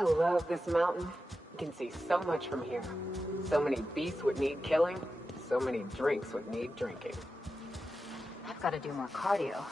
I love this mountain. You can see so much from here. So many beasts would need killing. So many drinks would need drinking. I've got to do more cardio.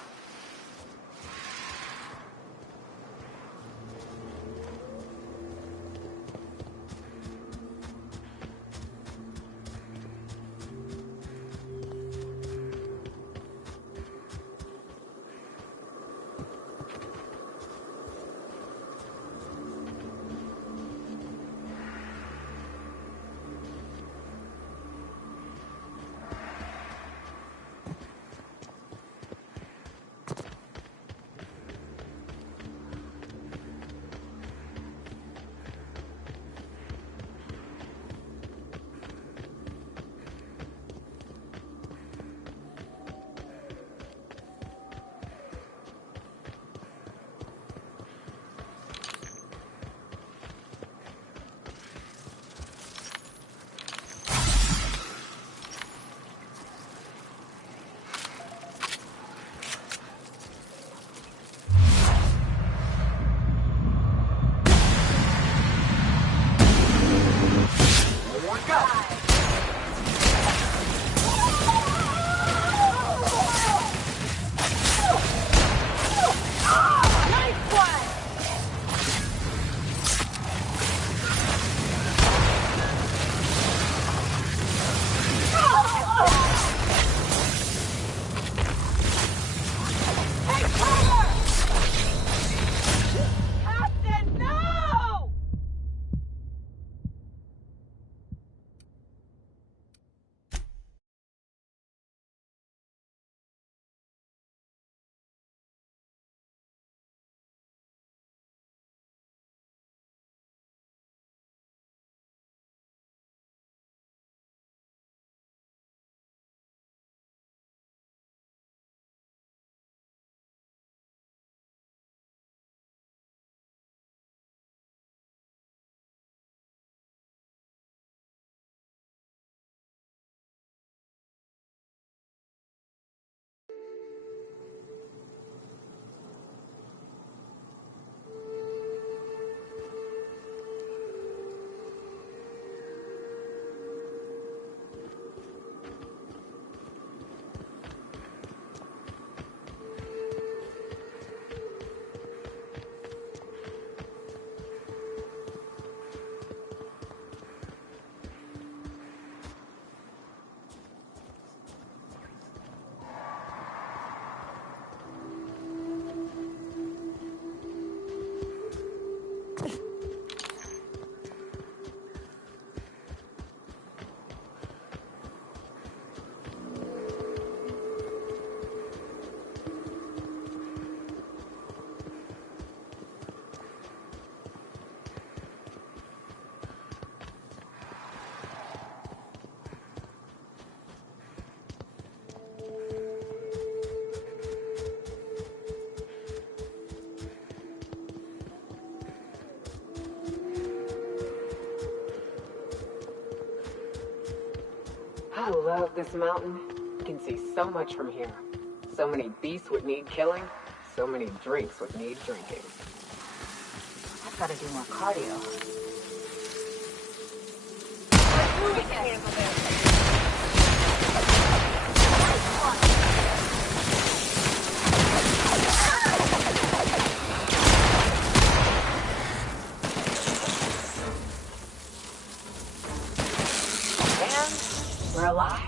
I love this mountain. You can see so much from here. So many beasts would need killing. So many drinks would need drinking. I've got to do more cardio. And we're alive.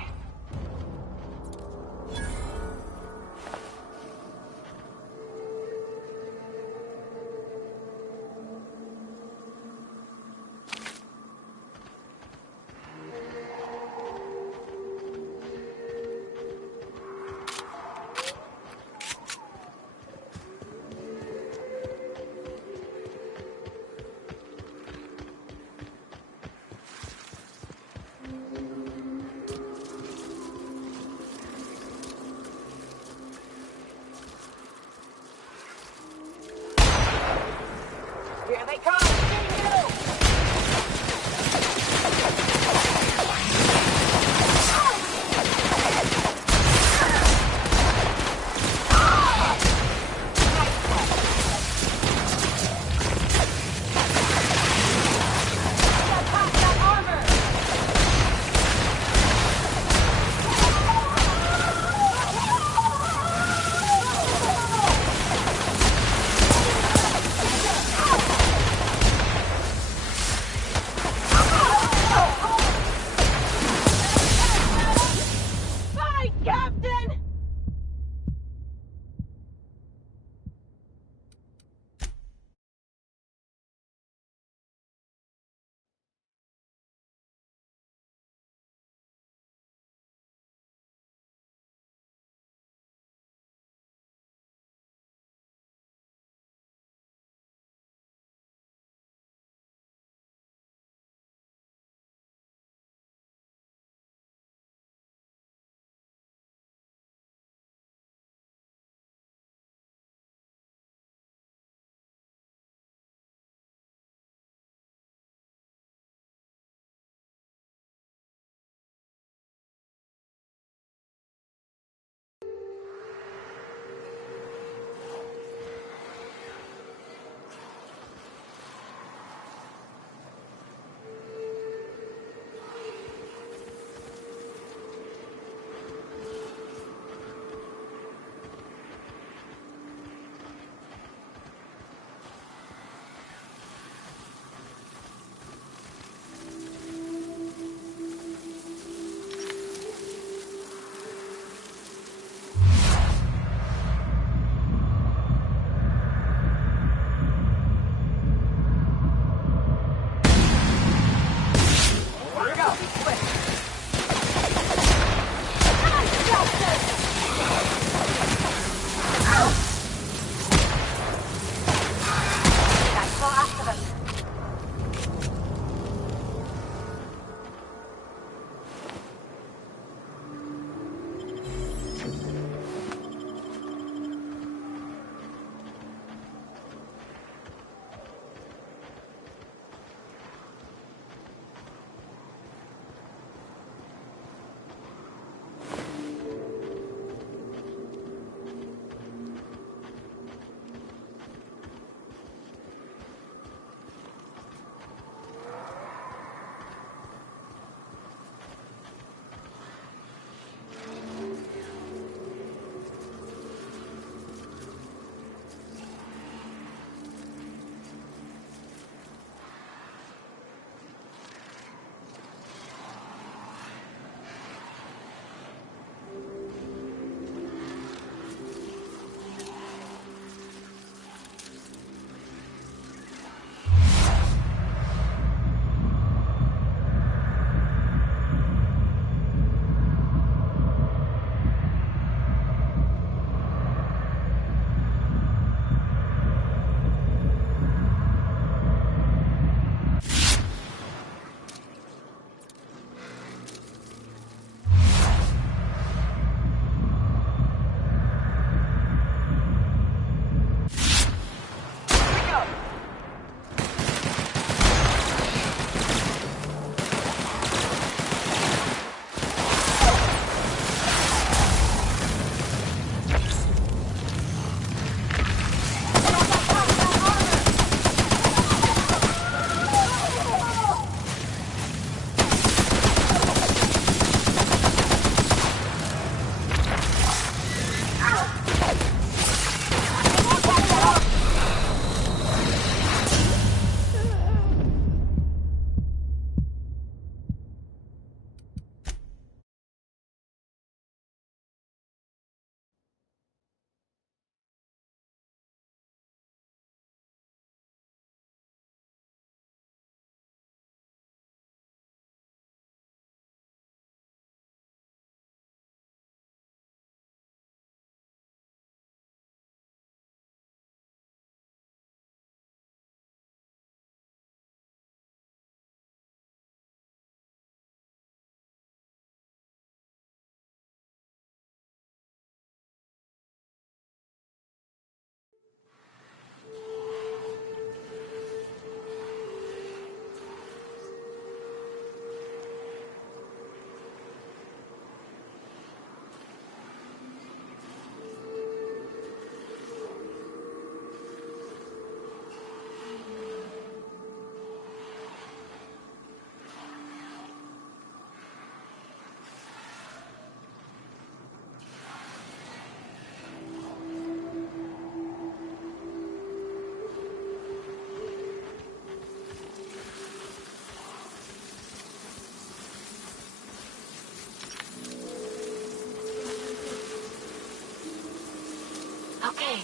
Okay.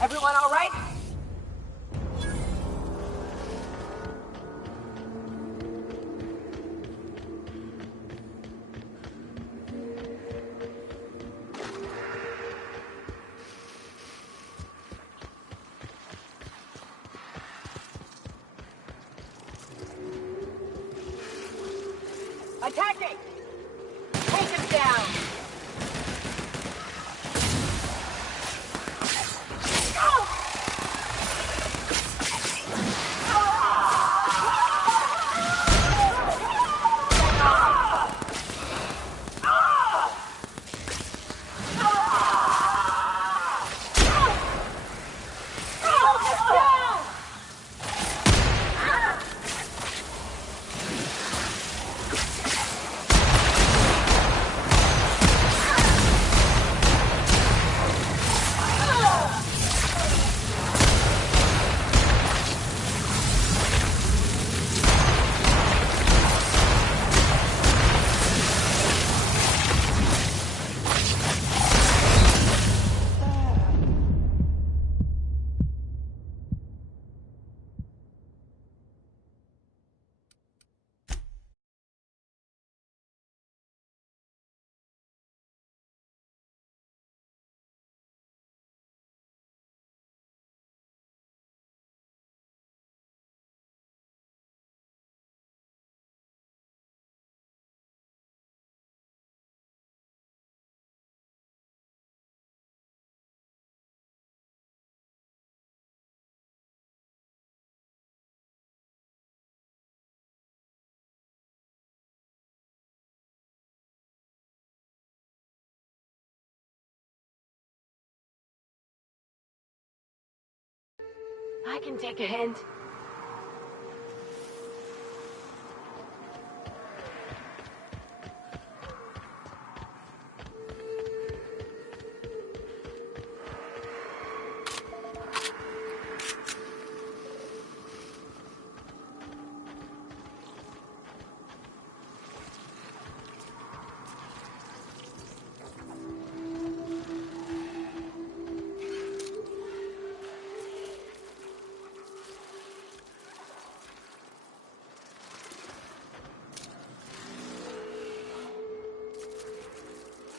Everyone all right? Attacking! Take him down! I can take a hint.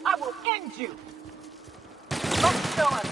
I will end you! Let's show him!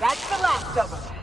That's the last of them.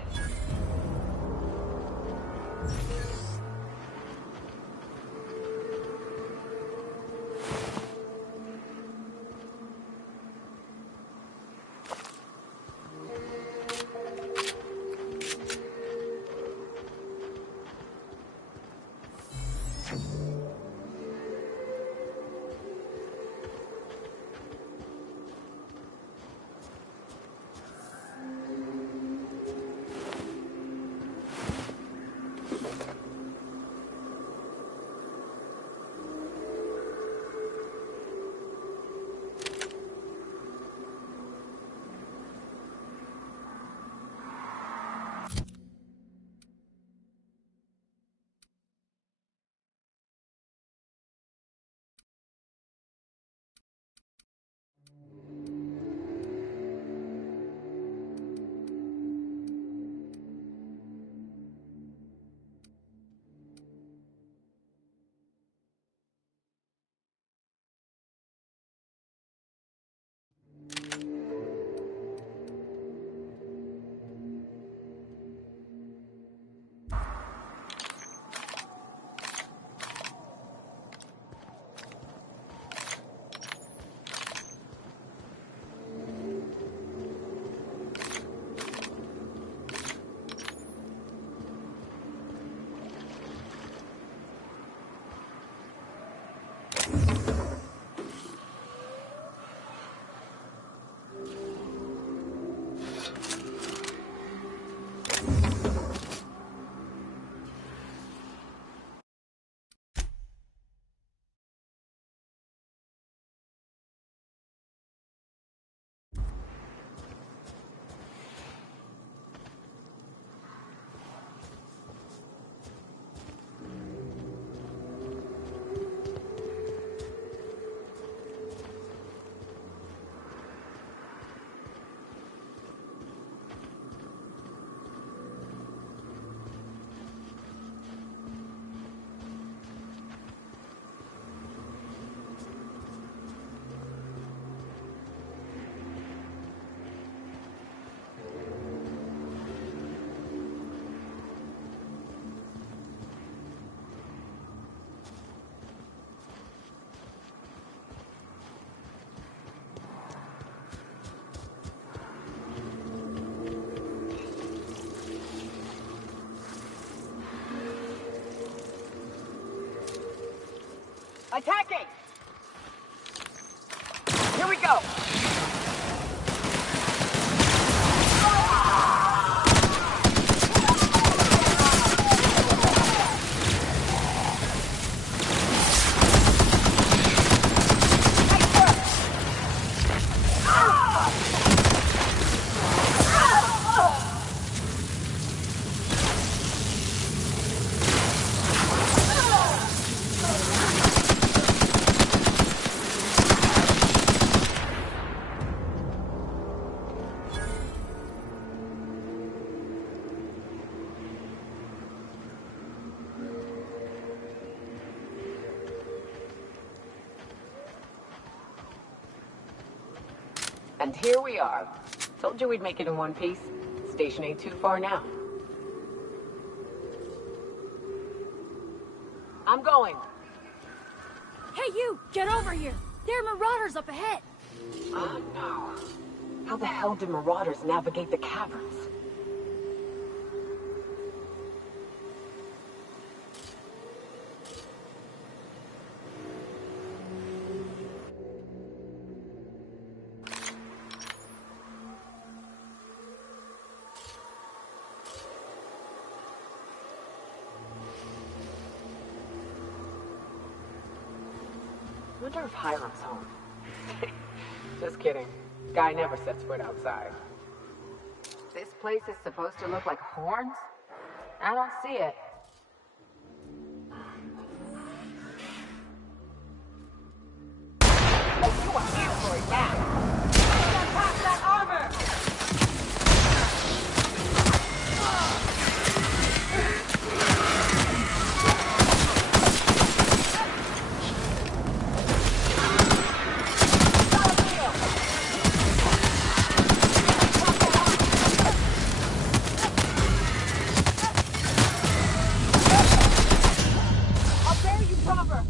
Attacking! Here we go! And here we are. Told you we'd make it in one piece. Station ain't too far now. I'm going. Hey, you! Get over here! There are marauders up ahead! Oh no. How the hell did marauders navigate the caverns? Wonder if Hiram's home. Just kidding. Guy never sets foot outside. This place is supposed to look like horns? I don't see it. Oh, you are here for it now. Attack that armor!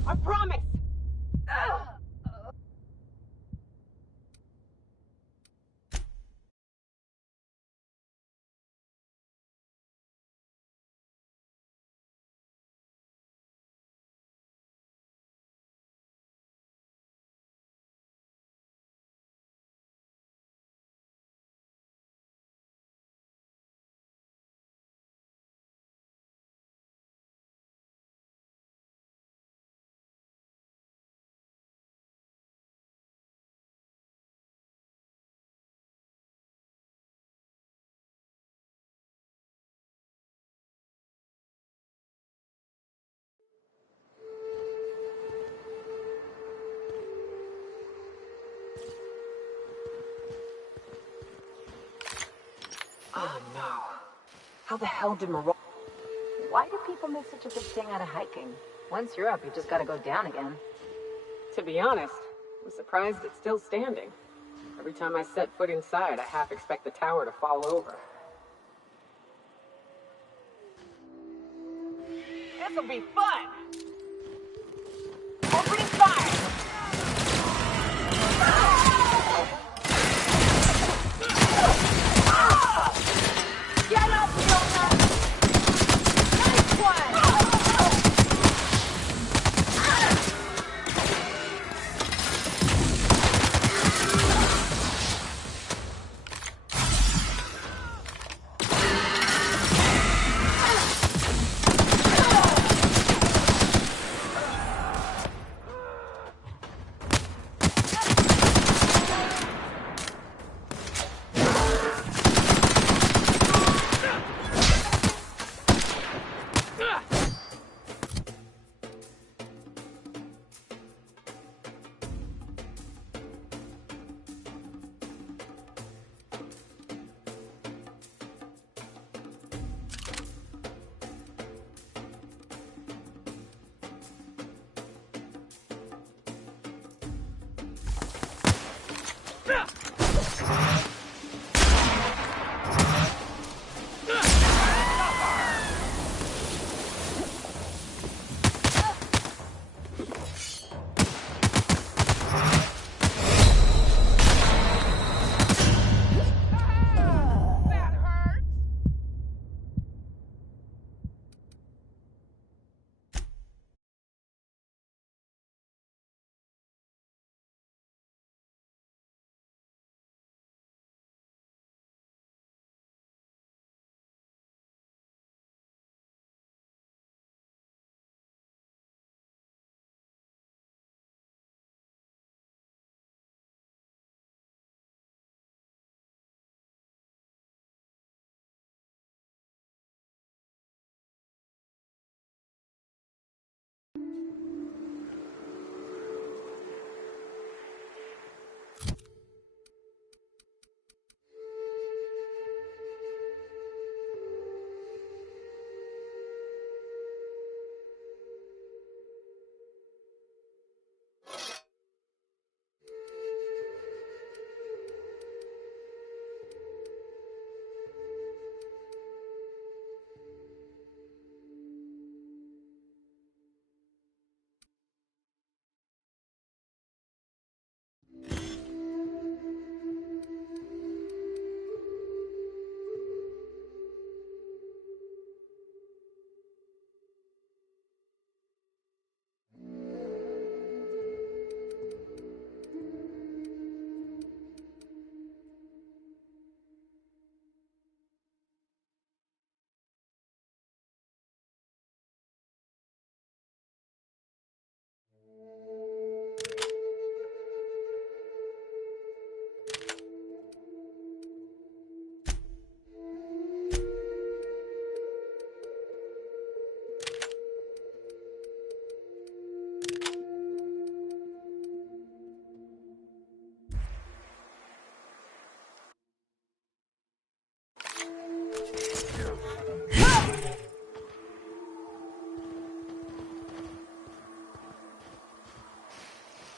I promise! Oh no. How the hell did Marauders... Why do people make such a big thing out of hiking? Once you're up, you just gotta go down again. To be honest, I'm surprised it's still standing. Every time I set foot inside, I half expect the tower to fall over. This'll be fun! Opening fire! Get up, Joanna! Nice one!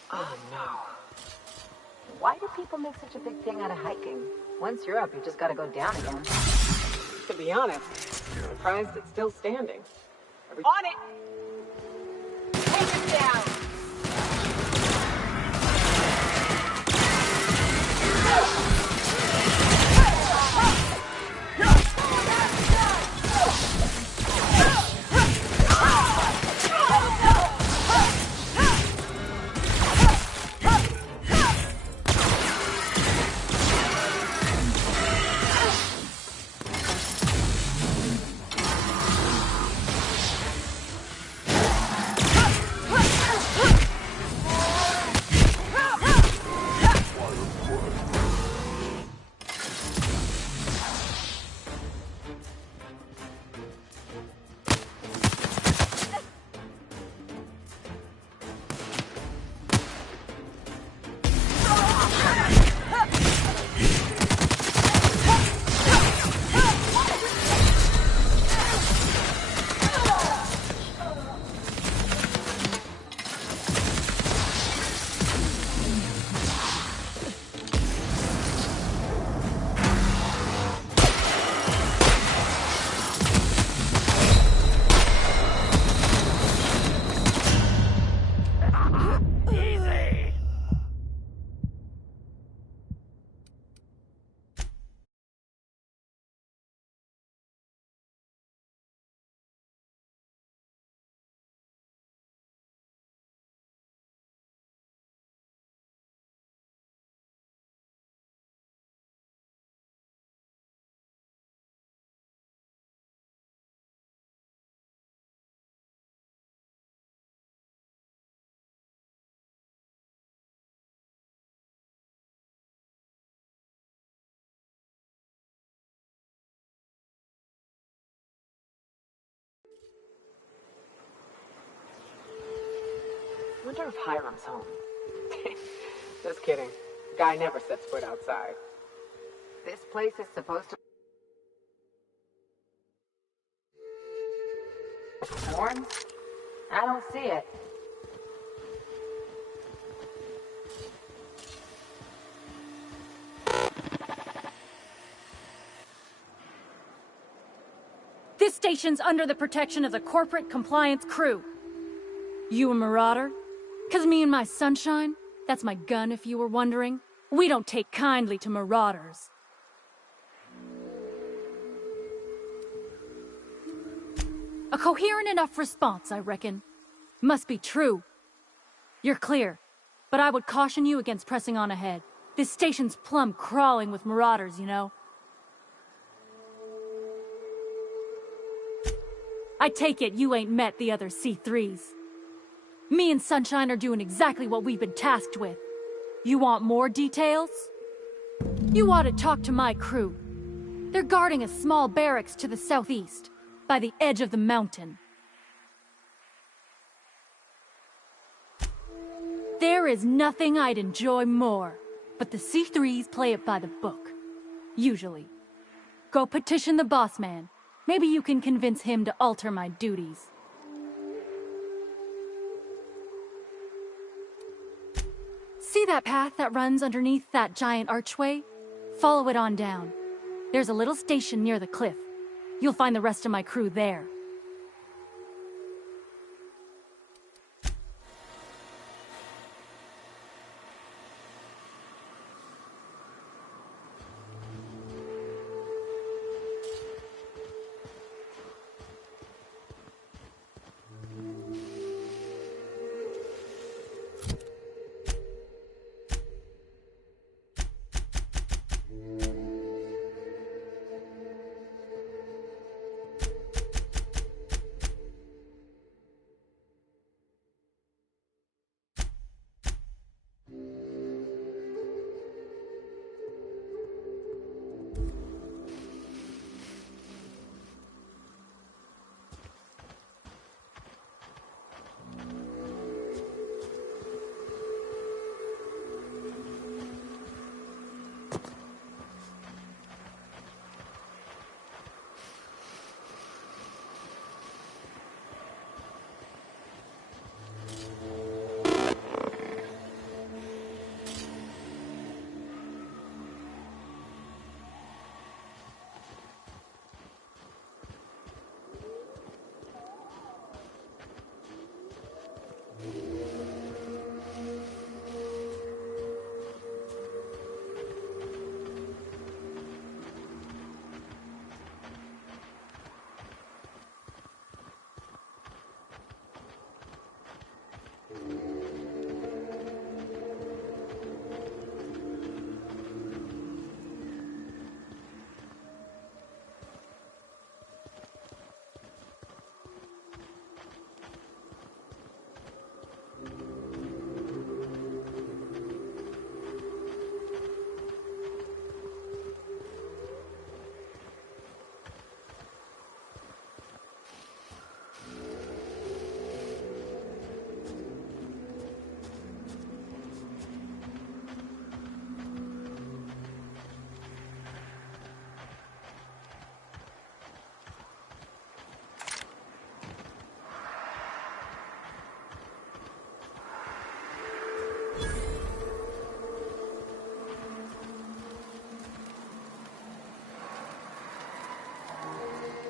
Oh no. Why do people make such a big thing out of hiking? Once you're up, you just gotta go down again. To be honest, I'm surprised it's still standing. On it! Take it down! Wonder if Hiram's home. Just kidding. Guy never sets foot outside. This place is supposed to... Horns? I don't see it. This station's under the protection of the corporate compliance crew. You a marauder? 'Cause me and my sunshine, that's my gun if you were wondering, we don't take kindly to marauders. A coherent enough response, I reckon. Must be true. You're clear, but I would caution you against pressing on ahead. This station's plumb crawling with marauders, you know. I take it you ain't met the other C3s. Me and Sunshine are doing exactly what we've been tasked with. You want more details? You ought to talk to my crew. They're guarding a small barracks to the southeast, by the edge of the mountain. There is nothing I'd enjoy more, but the C3s play it by the book. Usually. Go petition the boss man. Maybe you can convince him to alter my duties. See that path that runs underneath that giant archway? Follow it on down. There's a little station near the cliff. You'll find the rest of my crew there.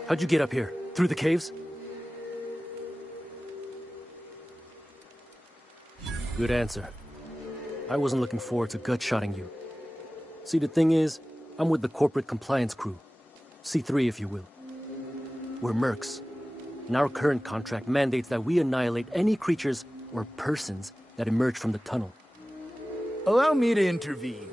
How'd you get up here? Through the caves? Good answer. I wasn't looking forward to gut-shotting you. See, the thing is, I'm with the corporate compliance crew. C3, if you will. We're mercs, and our current contract mandates that we annihilate any creatures or persons that emerge from the tunnel. Allow me to intervene.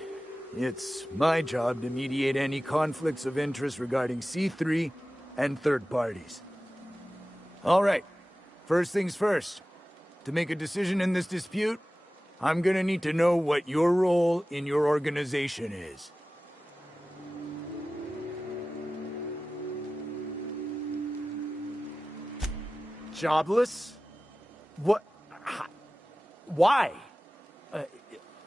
It's my job to mediate any conflicts of interest regarding C3 and third parties. All right, first things first. To make a decision in this dispute, I'm gonna need to know what your role in your organization is. Jobless? What? Why?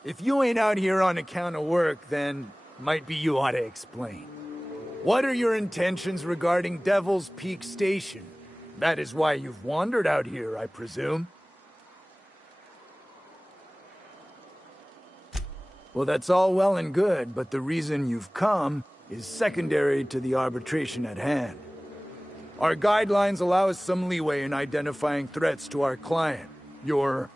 If you ain't out here on account of work, then might be you ought to explain. What are your intentions regarding Devil's Peak Station? That is why you've wandered out here, I presume. Well, that's all well and good, but the reason you've come is secondary to the arbitration at hand. Our guidelines allow us some leeway in identifying threats to our client. Your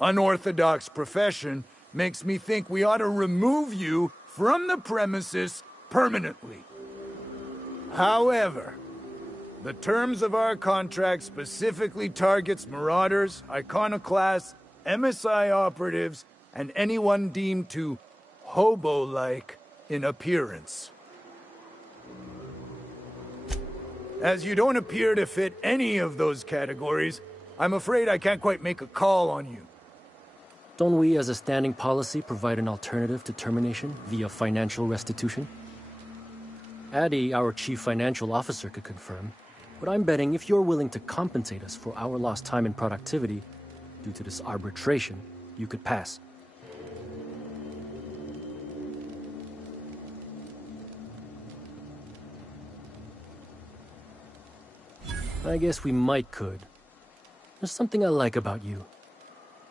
unorthodox profession makes me think we ought to remove you from the premises permanently. However, the terms of our contract specifically targets marauders, iconoclasts, MSI operatives, and anyone deemed to hobo-like in appearance. As you don't appear to fit any of those categories, I'm afraid I can't quite make a call on you. Don't we, as a standing policy, provide an alternative to termination via financial restitution? Addie, our chief financial officer, could confirm, but I'm betting if you're willing to compensate us for our lost time and productivity due to this arbitration, you could pass. I guess we could. There's something I like about you.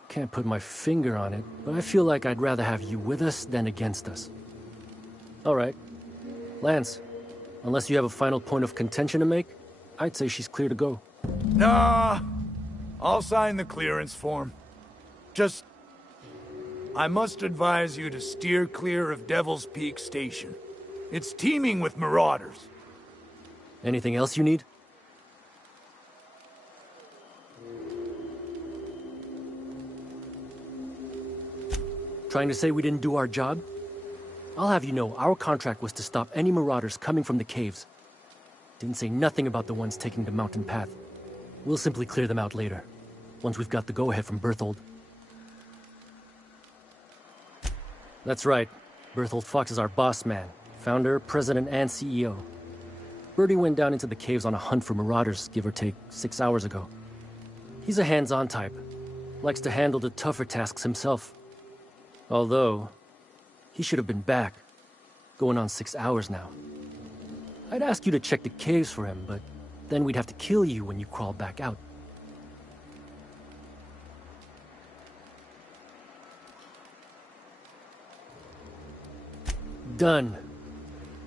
Can't put my finger on it, but I feel like I'd rather have you with us than against us. All right. Lance, unless you have a final point of contention to make, I'd say she's clear to go. Nah, I'll sign the clearance form. Just, I must advise you to steer clear of Devil's Peak Station. It's teeming with marauders. Anything else you need? Trying to say we didn't do our job? I'll have you know, our contract was to stop any marauders coming from the caves. Didn't say nothing about the ones taking the mountain path. We'll simply clear them out later, once we've got the go-ahead from Berthold. That's right. Berthold Fox is our boss man, founder, president, and CEO. Bertie went down into the caves on a hunt for marauders, give or take 6 hours ago. He's a hands-on type, likes to handle the tougher tasks himself. Although, he should have been back. Going on 6 hours now. I'd ask you to check the caves for him, but then we'd have to kill you when you crawl back out. Done.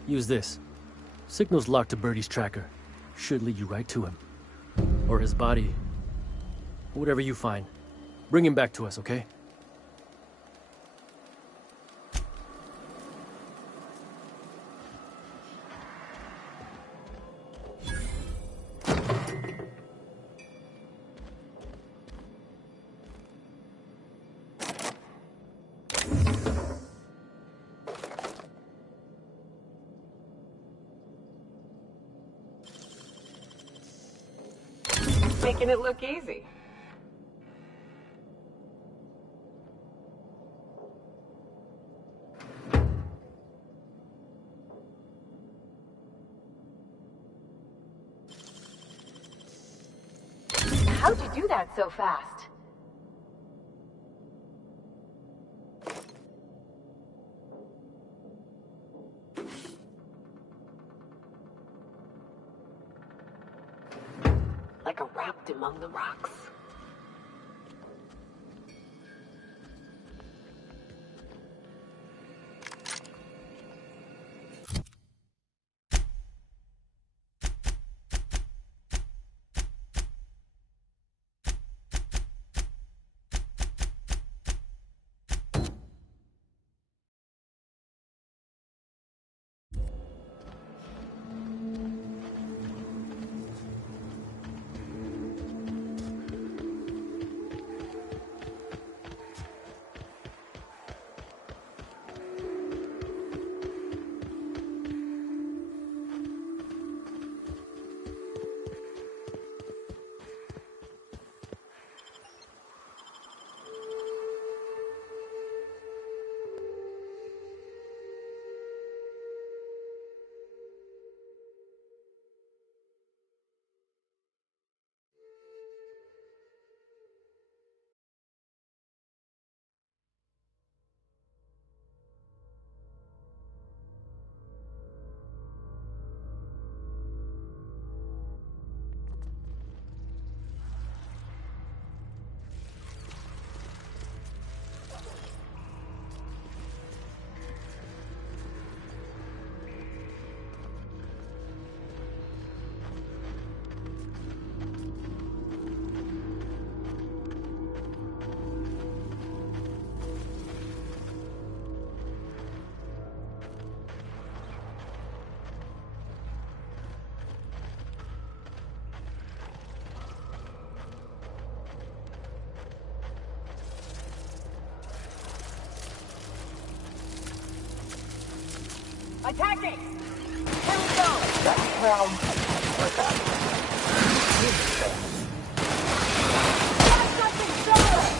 Use this. Signal's locked to Bertie's tracker. Should lead you right to him. Or his body. Whatever you find. Bring him back to us, okay? Making it look easy. How'd you do that so fast? Like a wrapped among the rocks. Attacking! Here we go! Well, what's up? Got something similar!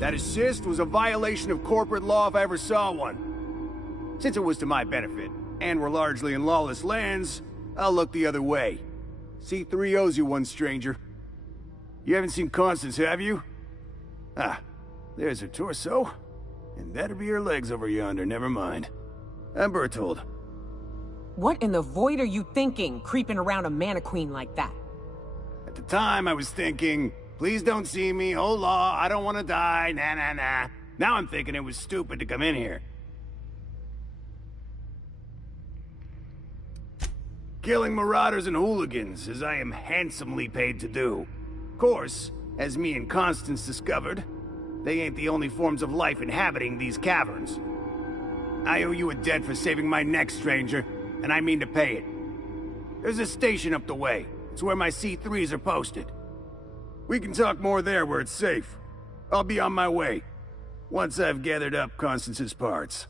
That assist was a violation of corporate law if I ever saw one. Since it was to my benefit, and we're largely in lawless lands, I'll look the other way. C3 owes you one, stranger. You haven't seen Constance, have you? Ah, there's her torso. And that'll be her legs over yonder, never mind. I'm Bertold. What in the void are you thinking, creeping around a mannequin like that? At the time, I was thinking, please don't see me, oh law, I don't want to die, nah nah nah. Now I'm thinking it was stupid to come in here. Killing marauders and hooligans, as I am handsomely paid to do. Of course, as me and Constance discovered, they ain't the only forms of life inhabiting these caverns. I owe you a debt for saving my neck, stranger, and I mean to pay it. There's a station up the way. It's where my C3s are posted. We can talk more there where it's safe. I'll be on my way, once I've gathered up Constance's parts.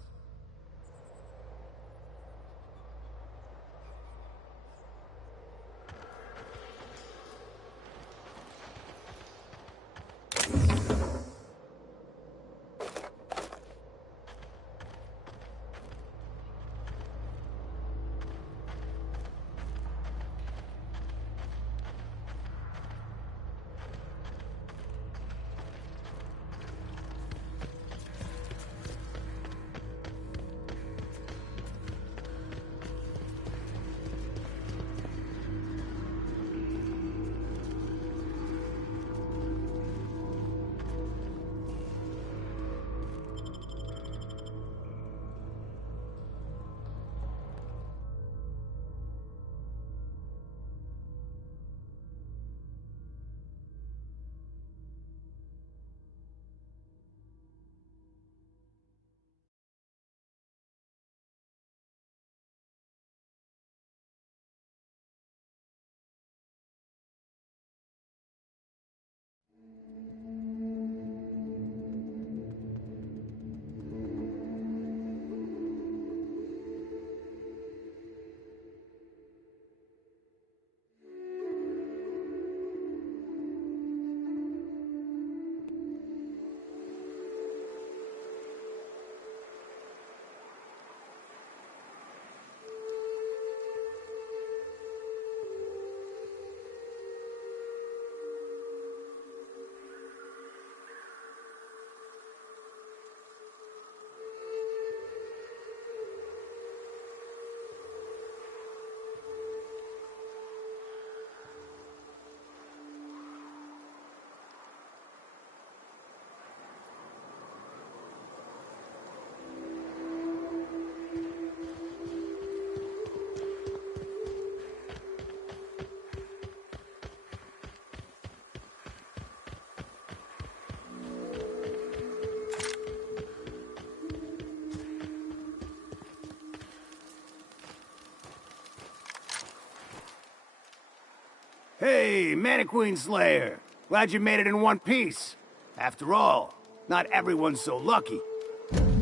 Hey, Mannequin Slayer. Glad you made it in one piece. After all, not everyone's so lucky.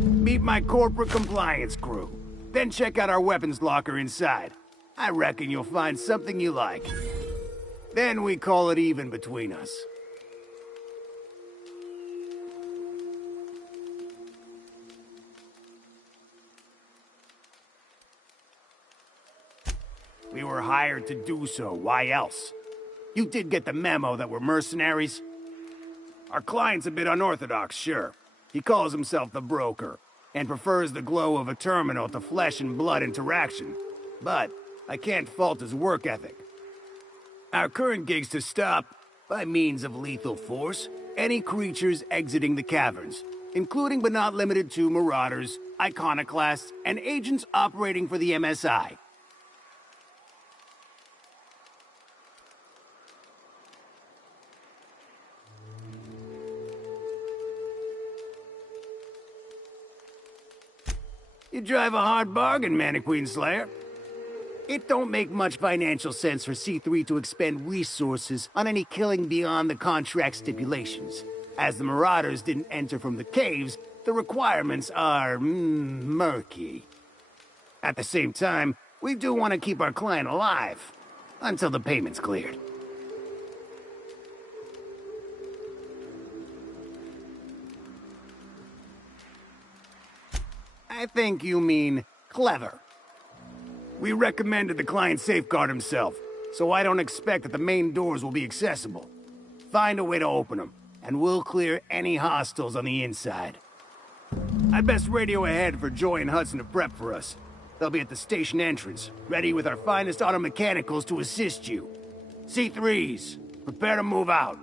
Meet my corporate compliance crew. Then check out our weapons locker inside. I reckon you'll find something you like. Then we call it even between us. We were hired to do so, why else? You did get the memo that we're mercenaries? Our client's a bit unorthodox, sure. He calls himself the broker, and prefers the glow of a terminal to flesh and blood interaction. But I can't fault his work ethic. Our current gig's to stop, by means of lethal force, any creatures exiting the caverns, including but not limited to marauders, iconoclasts, and agents operating for the MSI. You drive a hard bargain, Mannequin Slayer. It don't make much financial sense for C3 to expend resources on any killing beyond the contract stipulations. As the Marauders didn't enter from the caves, the requirements are murky. At the same time, we do want to keep our client alive, until the payment's cleared. I think you mean clever. We recommended the client safeguard himself, so I don't expect that the main doors will be accessible. Find a way to open them, and we'll clear any hostiles on the inside. I'd best radio ahead for Joy and Hudson to prep for us. They'll be at the station entrance, ready with our finest auto mechanicals to assist you. C3s, prepare to move out.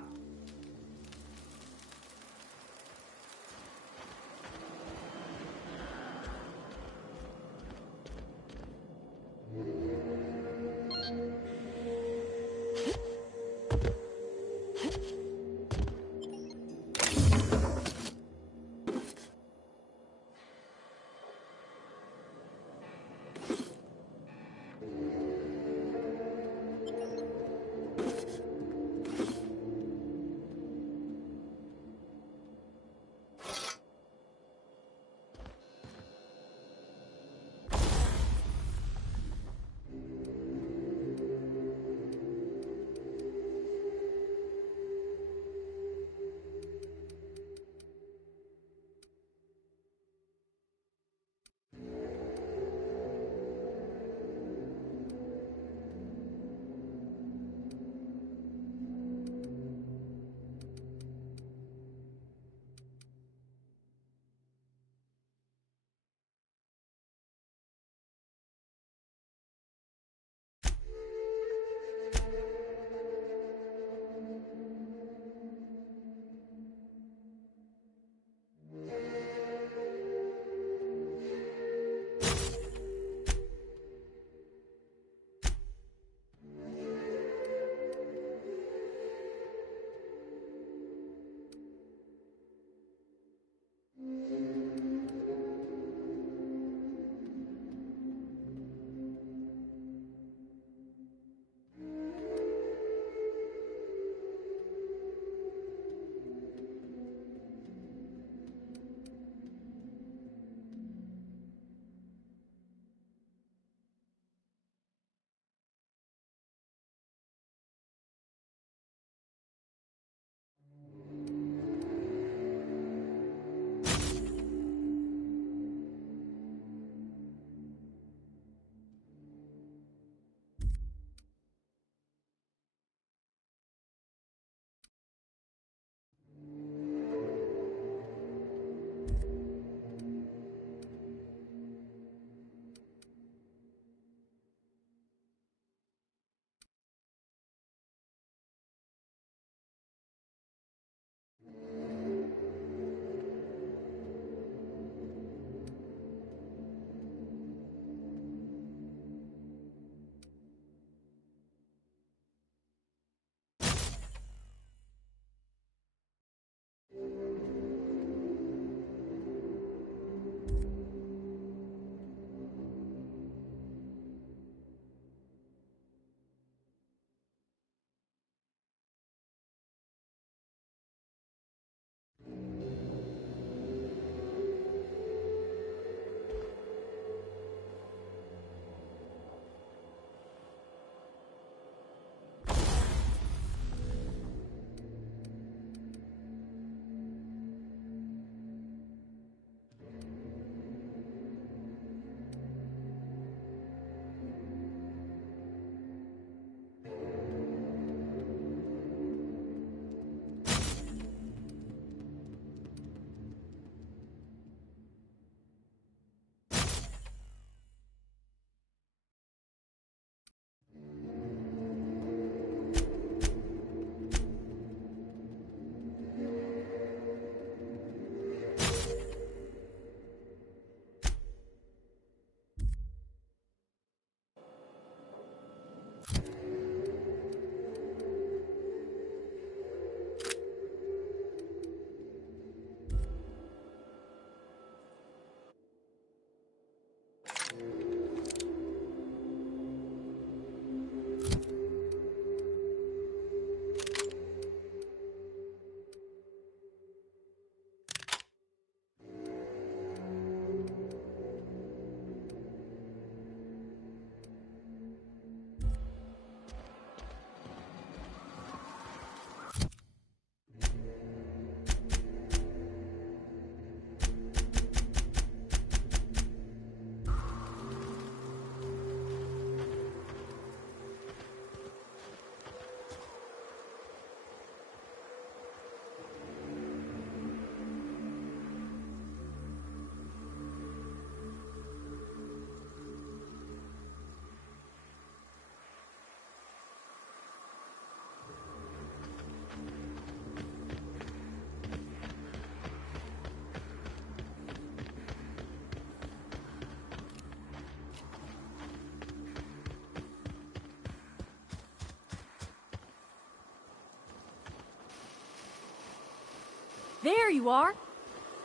There you are.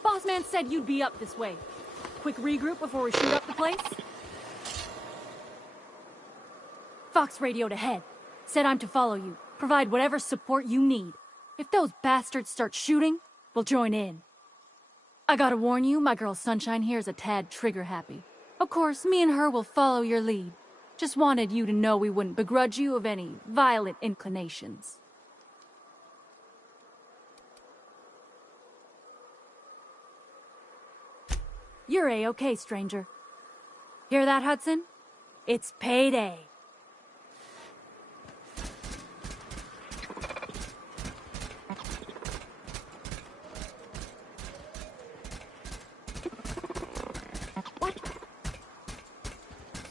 Boss man said you'd be up this way. Quick regroup before we shoot up the place? Fox radioed ahead. Said I'm to follow you. Provide whatever support you need. If those bastards start shooting, we'll join in. I gotta warn you, my girl Sunshine here is a tad trigger-happy. Of course, me and her will follow your lead. Just wanted you to know we wouldn't begrudge you of any violent inclinations. You're A-okay, stranger. Hear that, Hudson? It's payday.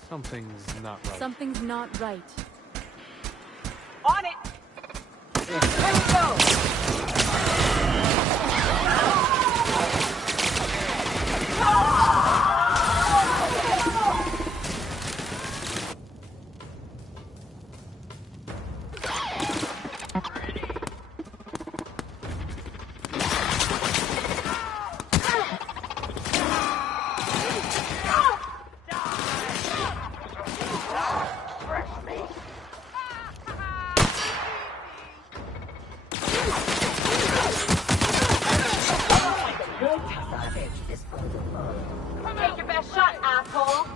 Something's not right. Something's not right. On it! Here we go! Take your best shot, asshole!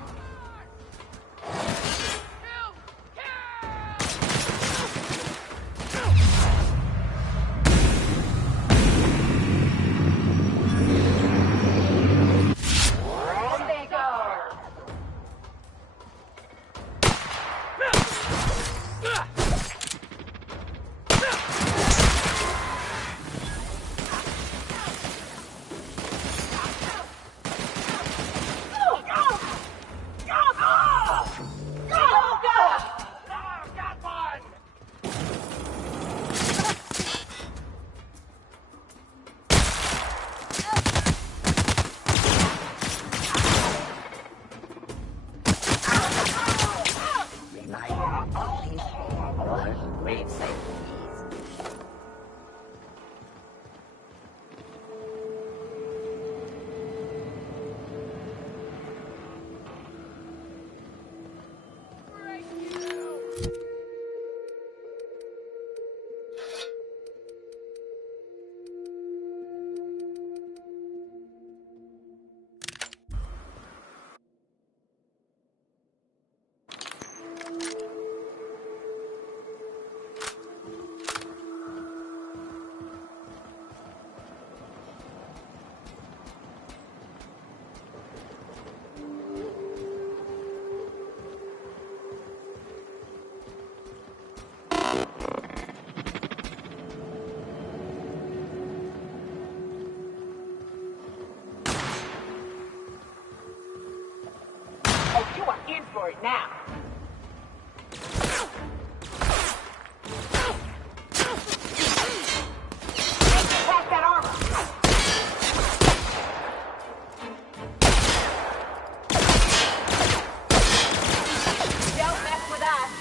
You are in for it now. Pass that armor. Don't mess with us.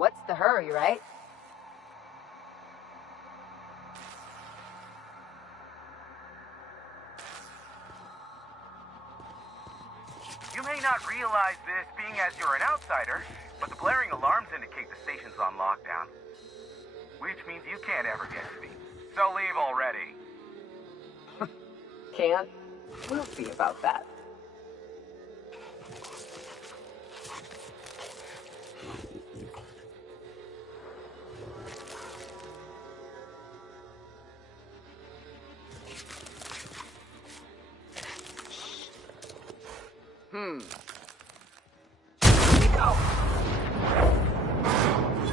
What's the hurry, right? You may not realize this, being as you're an outsider, but the blaring alarms indicate the station's on lockdown. Which means you can't ever get to me. So leave already. Can't? We'll see about that.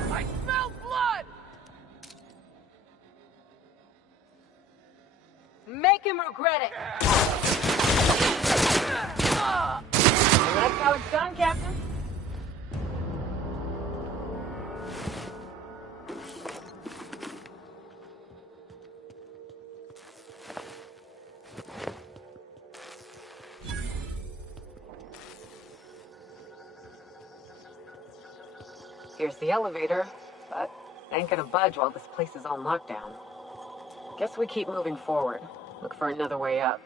I smell blood! Make him regret it! That's how it's done, Captain. Here's the elevator, but ain't gonna budge while this place is on lockdown. Guess we keep moving forward. Look for another way up.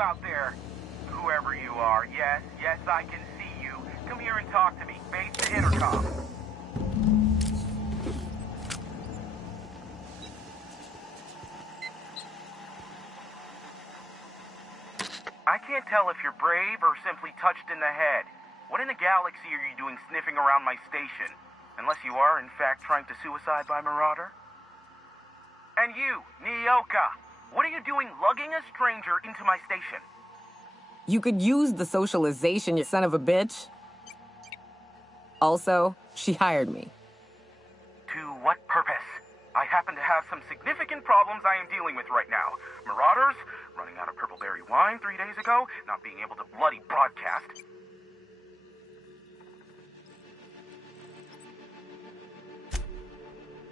Out there, whoever you are, yes, I can see you. Come here and talk to me. Base the intercom. I can't tell if you're brave or simply touched in the head. What in the galaxy are you doing sniffing around my station? Unless you are, in fact, trying to suicide by Marauder? And you, Nyoka! What are you doing lugging a stranger into my station? You could use the socialization, you son of a bitch. Also, she hired me. To what purpose? I happen to have some significant problems I am dealing with right now. Marauders, running out of purple berry wine 3 days ago, not being able to bloody broadcast.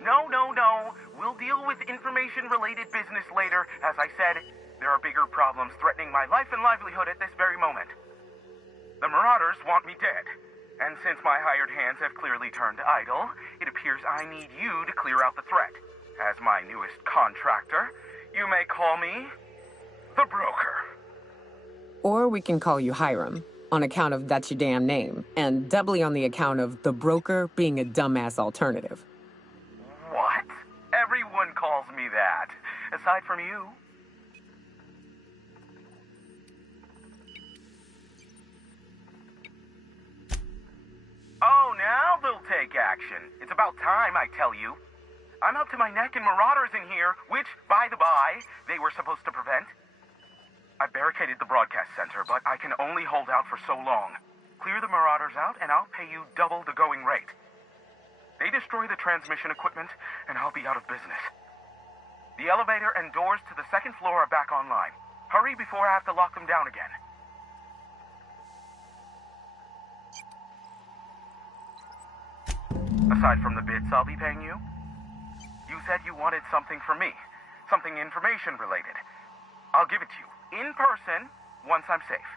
No. We'll deal with information-related business later. As I said, there are bigger problems threatening my life and livelihood at this very moment. The Marauders want me dead. And since my hired hands have clearly turned idle, it appears I need you to clear out the threat. As my newest contractor, you may call me the Broker. Or we can call you Hiram, on account of that's your damn name, and doubly on the account of the Broker being a dumbass alternative. What? Everyone calls me that, aside from you. action. It's about time, I tell you. I'm up to my neck in marauders in here, which, by the by, they were supposed to prevent. I barricaded the broadcast center, but I can only hold out for so long. Clear the marauders out, and I'll pay you double the going rate. They destroy the transmission equipment, and I'll be out of business. The elevator and doors to the second floor are back online. Hurry before I have to lock them down again. Aside from the bits I'll be paying you, you said you wanted something from me. Something information related. I'll give it to you, in person, once I'm safe.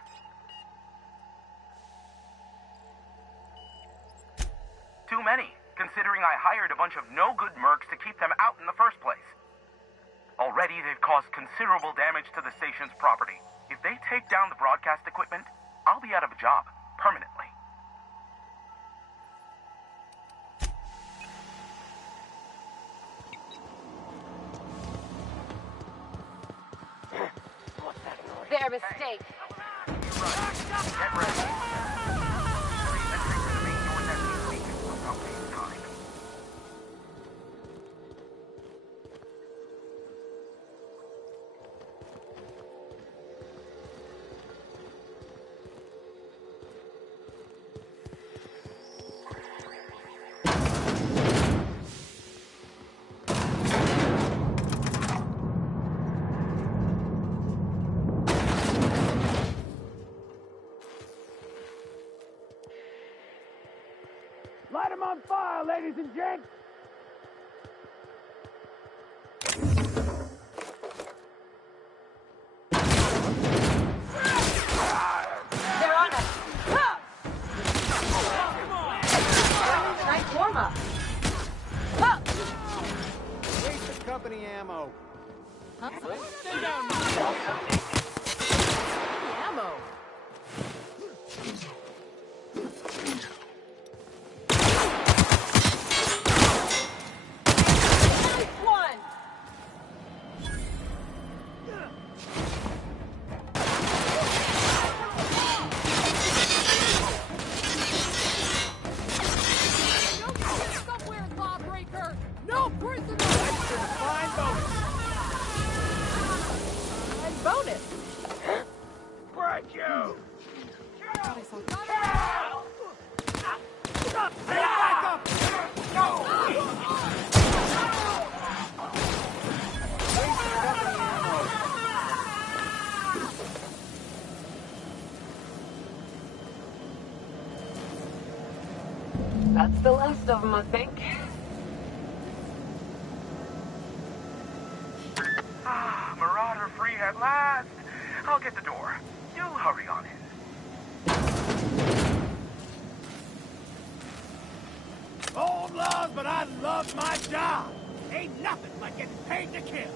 Too many, considering I hired a bunch of no-good mercs to keep them out in the first place. Already, they've caused considerable damage to the station's property. If they take down the broadcast equipment, I'll be out of a job, permanently. Their mistake. Get ready. Light them on fire, ladies and gents! They're on us. Nice warm-up. Waste the company ammo. Stay down. Ammo. That's the last of them, I think. Marauder free at last. I'll get the door. You hurry on in. Old laws, but I love my job. Ain't nothing like getting paid to kill.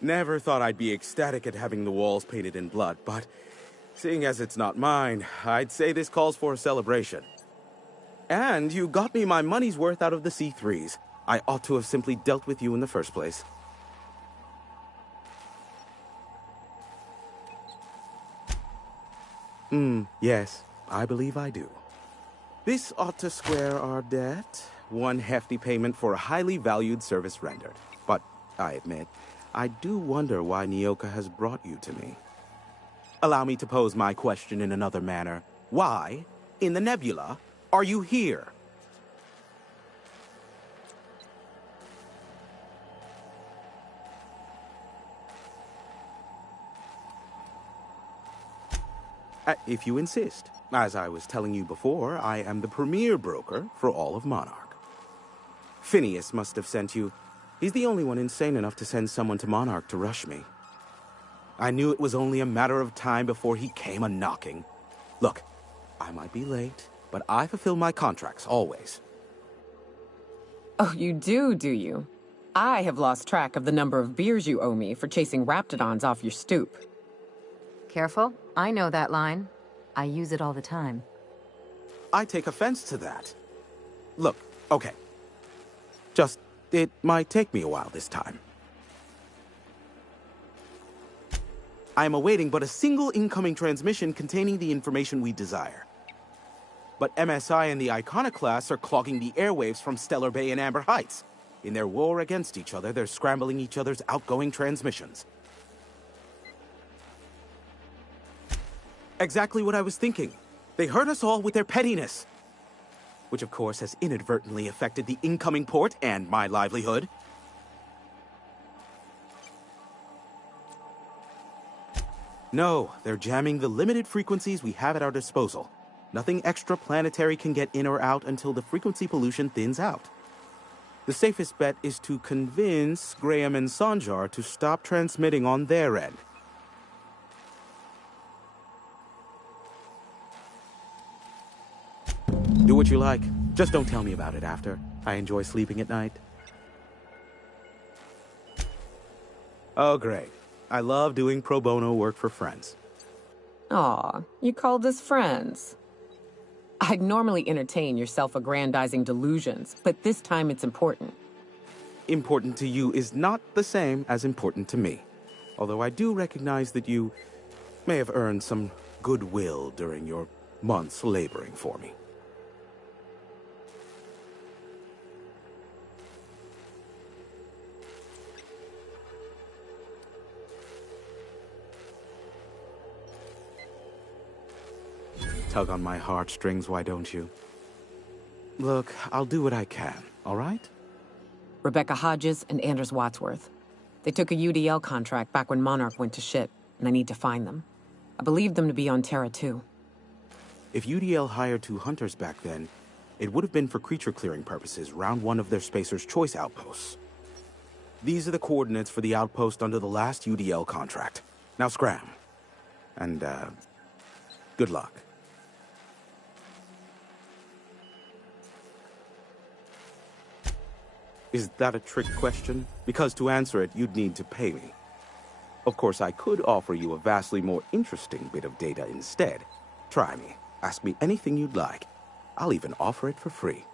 Never thought I'd be ecstatic at having the walls painted in blood, but seeing as it's not mine, I'd say this calls for a celebration. And you got me my money's worth out of the C3s. I ought to have simply dealt with you in the first place. Yes, I believe I do. This ought to square our debt. One hefty payment for a highly valued service rendered. But, I admit, I do wonder why Nyoka has brought you to me. Allow me to pose my question in another manner. Why, in the nebula, are you here? If you insist. As I was telling you before, I am the premier broker for all of Monarch. Phineas must have sent you. He's the only one insane enough to send someone to Monarch to rush me. I knew it was only a matter of time before he came a-knocking. Look, I might be late, but I fulfill my contracts, always. Oh, you do you? I have lost track of the number of beers you owe me for chasing raptidons off your stoop. Careful. I know that line. I use it all the time. I take offense to that. Look, okay. Just, it might take me a while this time. I am awaiting but a single incoming transmission containing the information we desire. But MSI and the Iconoclasts are clogging the airwaves from Stellar Bay and Amber Heights. In their war against each other, they're scrambling each other's outgoing transmissions. Exactly what I was thinking. They hurt us all with their pettiness. Which of course has inadvertently affected the incoming port and my livelihood. No, they're jamming the limited frequencies we have at our disposal. Nothing extraplanetary can get in or out until the frequency pollution thins out. The safest bet is to convince Graham and Sanjar to stop transmitting on their end. Do what you like. Just don't tell me about it after. I enjoy sleeping at night. Oh, great. I love doing pro bono work for friends. Aw, you called us friends. I'd normally entertain your self-aggrandizing delusions, but this time it's important. Important to you is not the same as important to me. Although I do recognize that you may have earned some goodwill during your months laboring for me. Tug on my heartstrings, why don't you? Look, I'll do what I can, all right? Rebecca Hodges and Anders Wadsworth. They took a UDL contract back when Monarch went to shit, and I need to find them. I believe them to be on Terra 2. If UDL hired 2 hunters back then, it would have been for creature clearing purposes, round 1 of their Spacer's Choice outposts. These are the coordinates for the outpost under the last UDL contract. Now scram. And, good luck. Is that a trick question? Because to answer it, you'd need to pay me. Of course, I could offer you a vastly more interesting bit of data instead. Try me. Ask me anything you'd like. I'll even offer it for free.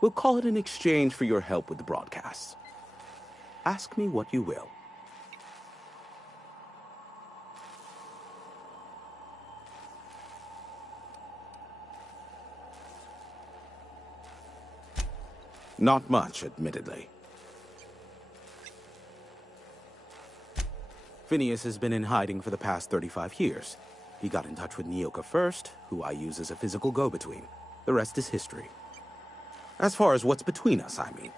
We'll call it an exchange for your help with the broadcasts. Ask me what you will. Not much, admittedly. Phineas has been in hiding for the past 35 years. He got in touch with Nyoka first, who I use as a physical go-between. The rest is history. As far as what's between us, I mean.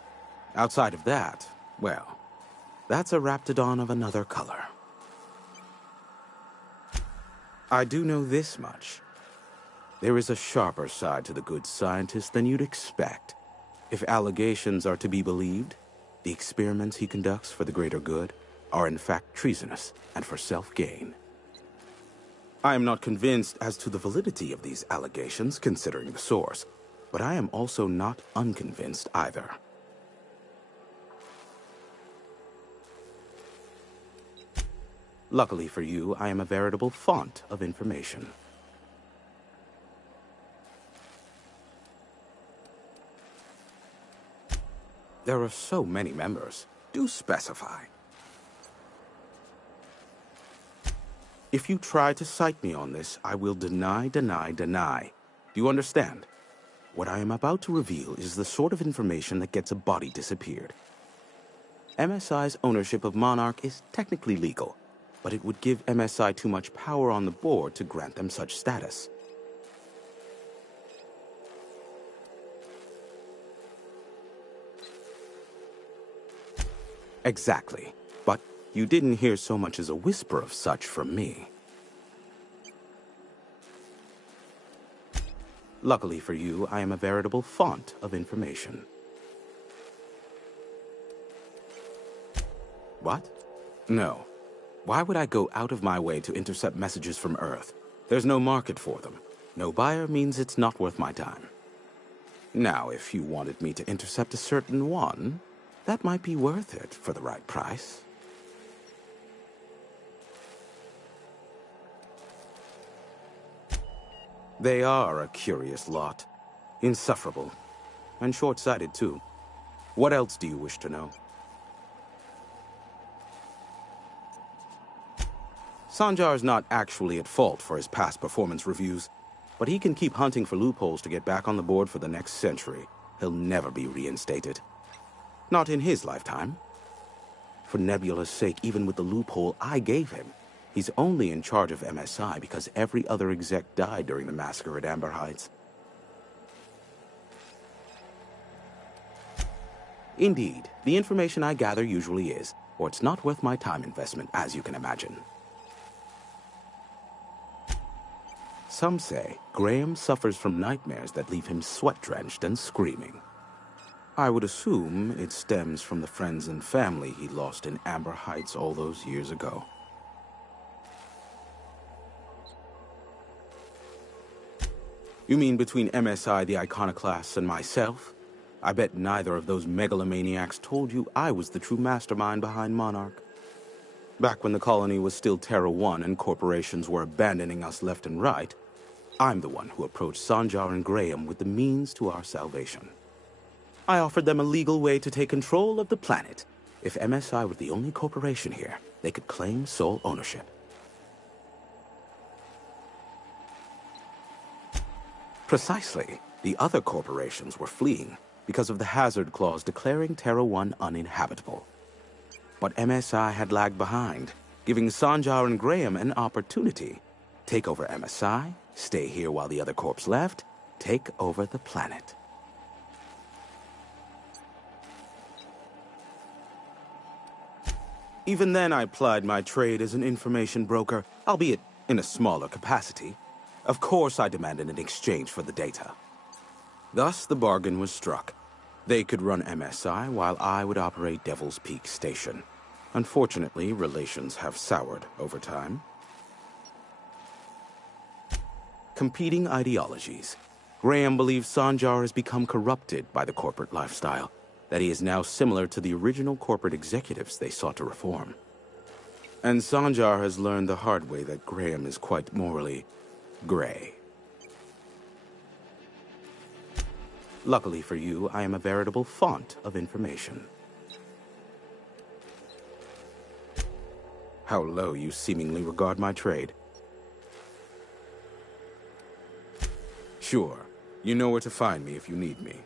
Outside of that, well, that's a Raptidon of another color. I do know this much. There is a sharper side to the good scientist than you'd expect. If allegations are to be believed, the experiments he conducts for the greater good are in fact treasonous and for self-gain. I am not convinced as to the validity of these allegations, considering the source, but I am also not unconvinced either. Luckily for you, I am a veritable font of information. There are so many members. Do specify. If you try to cite me on this, I will deny. Do you understand? What I am about to reveal is the sort of information that gets a body disappeared. MSI's ownership of Monarch is technically legal, but it would give MSI too much power on the board to grant them such status. Exactly. But you didn't hear so much as a whisper of such from me. Luckily for you, I am a veritable font of information. What? No. Why would I go out of my way to intercept messages from Earth? There's no market for them. No buyer means it's not worth my time. Now, if you wanted me to intercept a certain one, that might be worth it for the right price. They are a curious lot. Insufferable. And short-sighted, too. What else do you wish to know? Sanjar's not actually at fault for his past performance reviews, but he can keep hunting for loopholes to get back on the board for the next century. He'll never be reinstated. Not in his lifetime. For Nebula's sake, even with the loophole I gave him, he's only in charge of MSI because every other exec died during the massacre at Amber Heights. Indeed, the information I gather usually is, or it's not worth my time investment, as you can imagine. Some say Graham suffers from nightmares that leave him sweat-drenched and screaming. I would assume it stems from the friends and family he lost in Amber Heights all those years ago. You mean between MSI, the Iconoclasts, and myself? I bet neither of those megalomaniacs told you I was the true mastermind behind Monarch. Back when the colony was still Terra 1 and corporations were abandoning us left and right, I'm the one who approached Sanjar and Graham with the means to our salvation. I offered them a legal way to take control of the planet. If MSI were the only corporation here, they could claim sole ownership. Precisely. The other corporations were fleeing because of the hazard clause declaring Terra 1 uninhabitable. But MSI had lagged behind, giving Sanjar and Graham an opportunity. Take over MSI, stay here while the other corps left, take over the planet. Even then, I plied my trade as an information broker, albeit in a smaller capacity. Of course, I demanded an exchange for the data. Thus, the bargain was struck. They could run MSI while I would operate Devil's Peak Station. Unfortunately, relations have soured over time. Competing ideologies. Graham believes Sanjar has become corrupted by the corporate lifestyle, that he is now similar to the original corporate executives they sought to reform. And Sanjar has learned the hard way that Graham is quite morally gray. Luckily for you, I am a veritable font of information. How low you seemingly regard my trade. Sure, you know where to find me if you need me.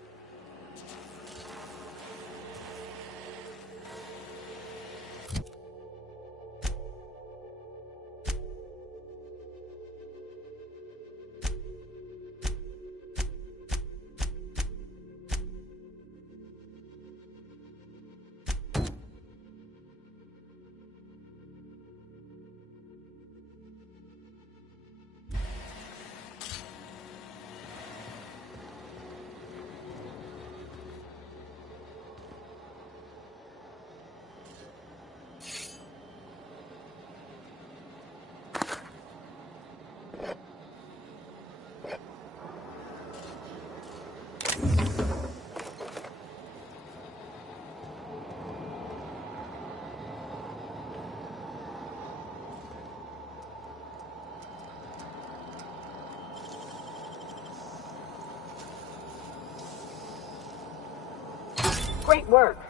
Great work.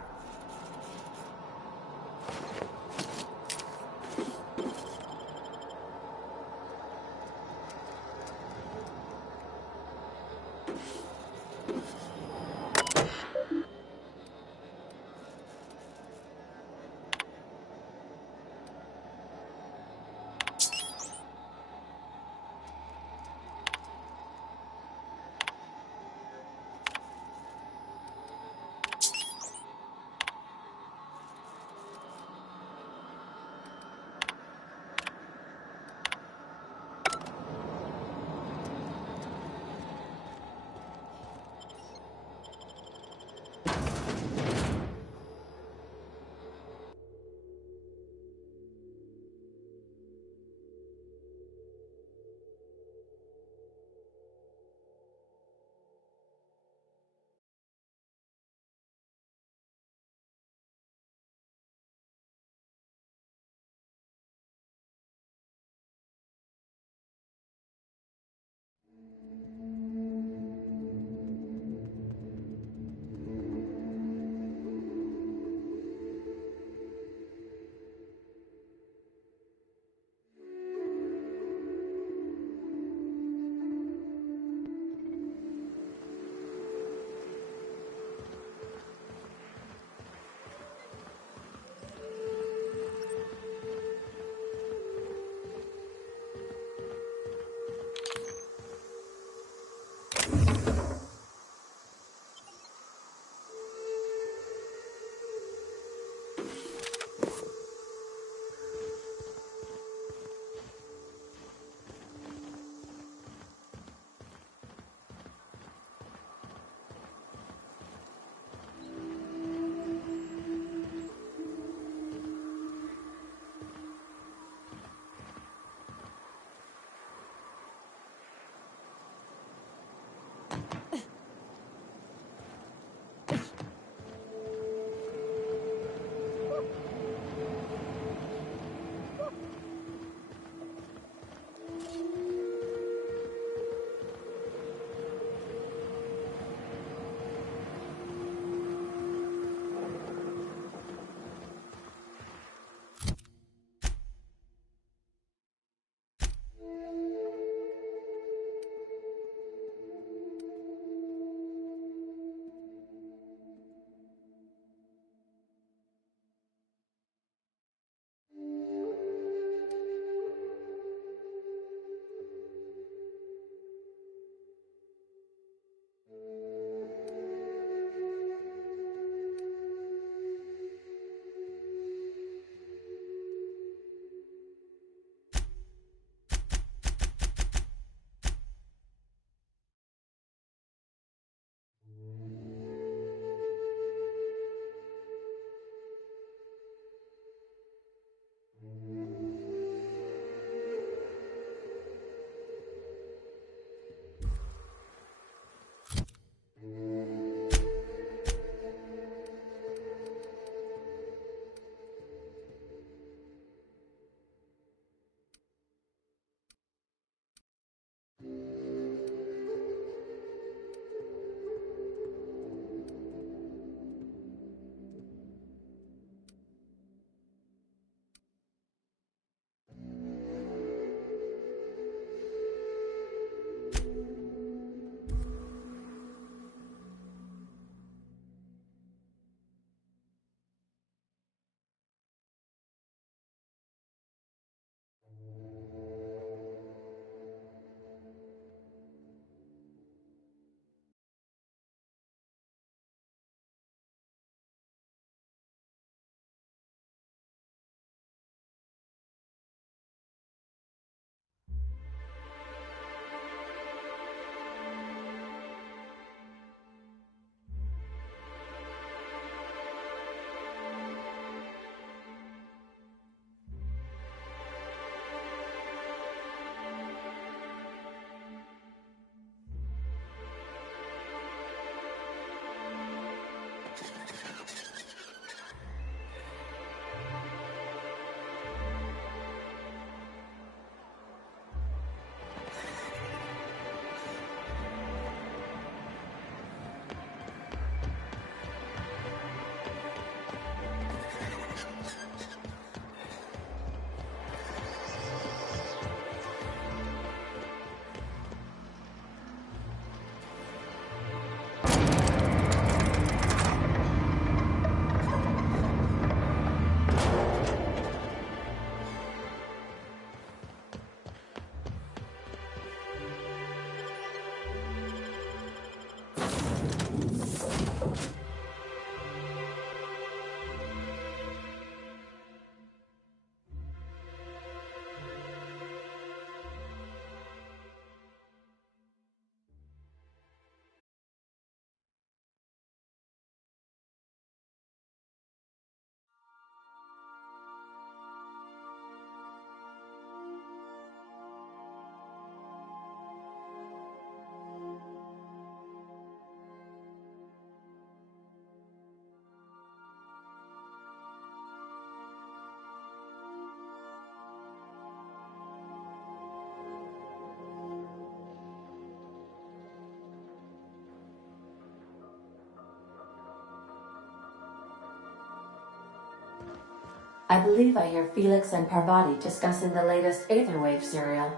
I believe I hear Felix and Parvati discussing the latest Aetherwave serial.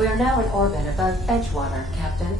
We are now in orbit above Edgewater, Captain.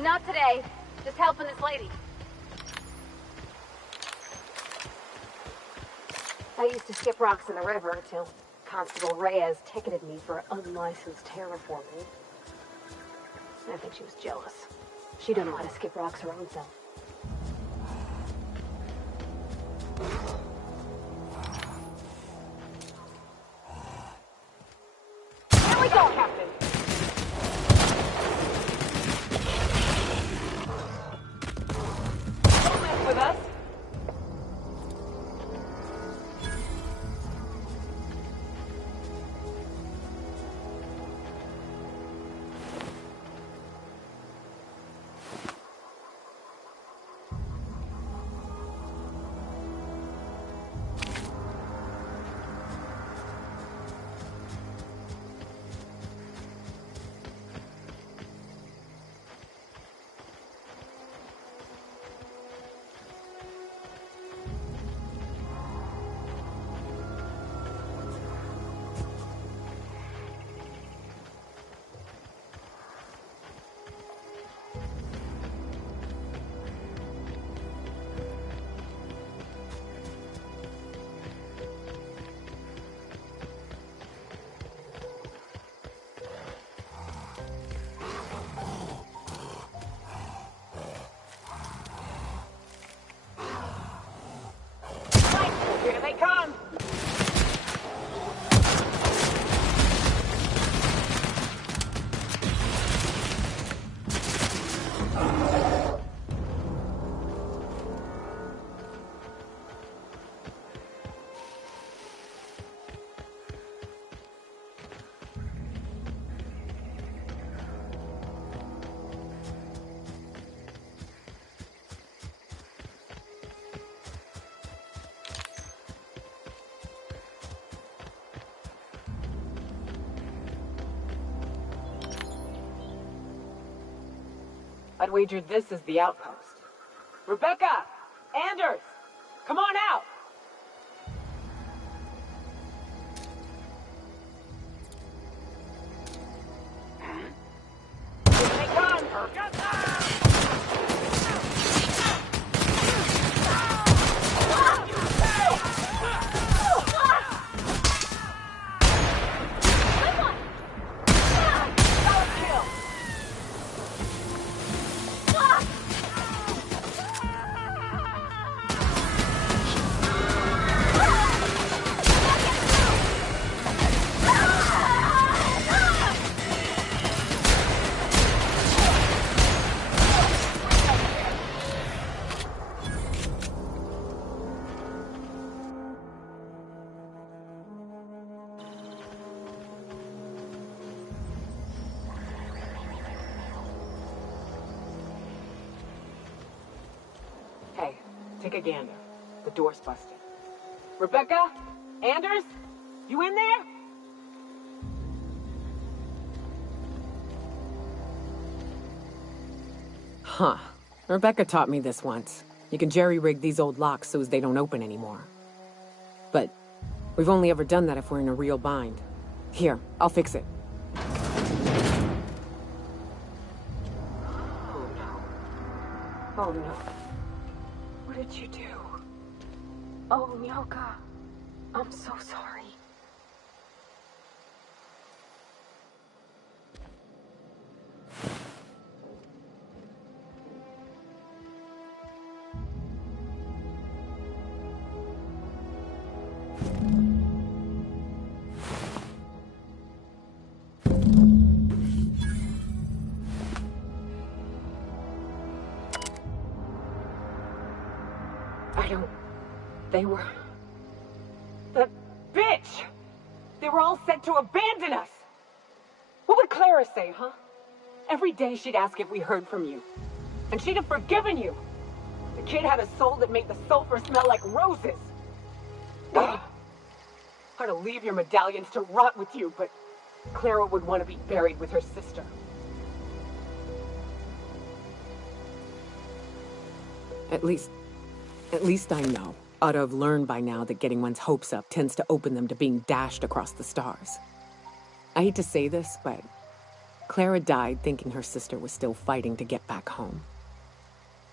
Not today. Just helping this lady. I used to skip rocks in the river till Constable Reyes ticketed me for unlicensed terraforming. I think she was jealous. She don't know how to skip rocks her own self. Here we go, Captain! Don't mess with us! I'd wager this is the outpost. Rebecca! Anders! Come on out! Here they come! Hey, take a gander. The door's busted. Rebecca? Anders? You in there? Huh. Rebecca taught me this once. You can jerry-rig these old locks so as they don't open anymore. But we've only ever done that if we're in a real bind. Here, I'll fix it. Oh no. Oh no. What did you do? Oh, Nyoka. I'm so sorry. They were... That bitch! They were all set to abandon us! What would Clara say, huh? Every day she'd ask if we heard from you. And she'd have forgiven you. The kid had a soul that made the sulfur smell like roses. I'd to leave your medallions to rot with you, but Clara would want to be buried with her sister. At least I know. Ought to have learned by now that getting one's hopes up tends to open them to being dashed across the stars. I hate to say this, but Clara died thinking her sister was still fighting to get back home.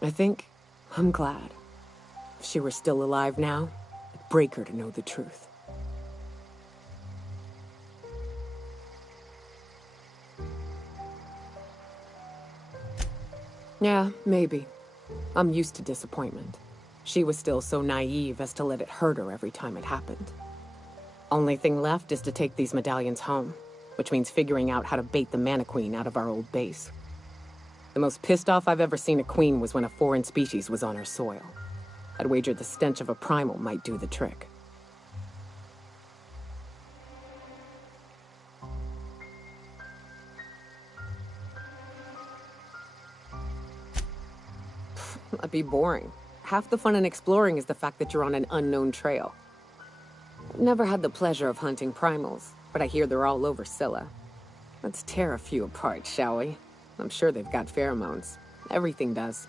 I think I'm glad. If she were still alive now, it'd break her to know the truth. Yeah, maybe. I'm used to disappointment. She was still so naive as to let it hurt her every time it happened. Only thing left is to take these medallions home, which means figuring out how to bait the Mana Queen out of our old base. The most pissed off I've ever seen a queen was when a foreign species was on her soil. I'd wager the stench of a primal might do the trick. That'd be boring. Half the fun in exploring is the fact that you're on an unknown trail. I've never had the pleasure of hunting primals, but I hear they're all over Scylla. Let's tear a few apart, shall we? I'm sure they've got pheromones. Everything does.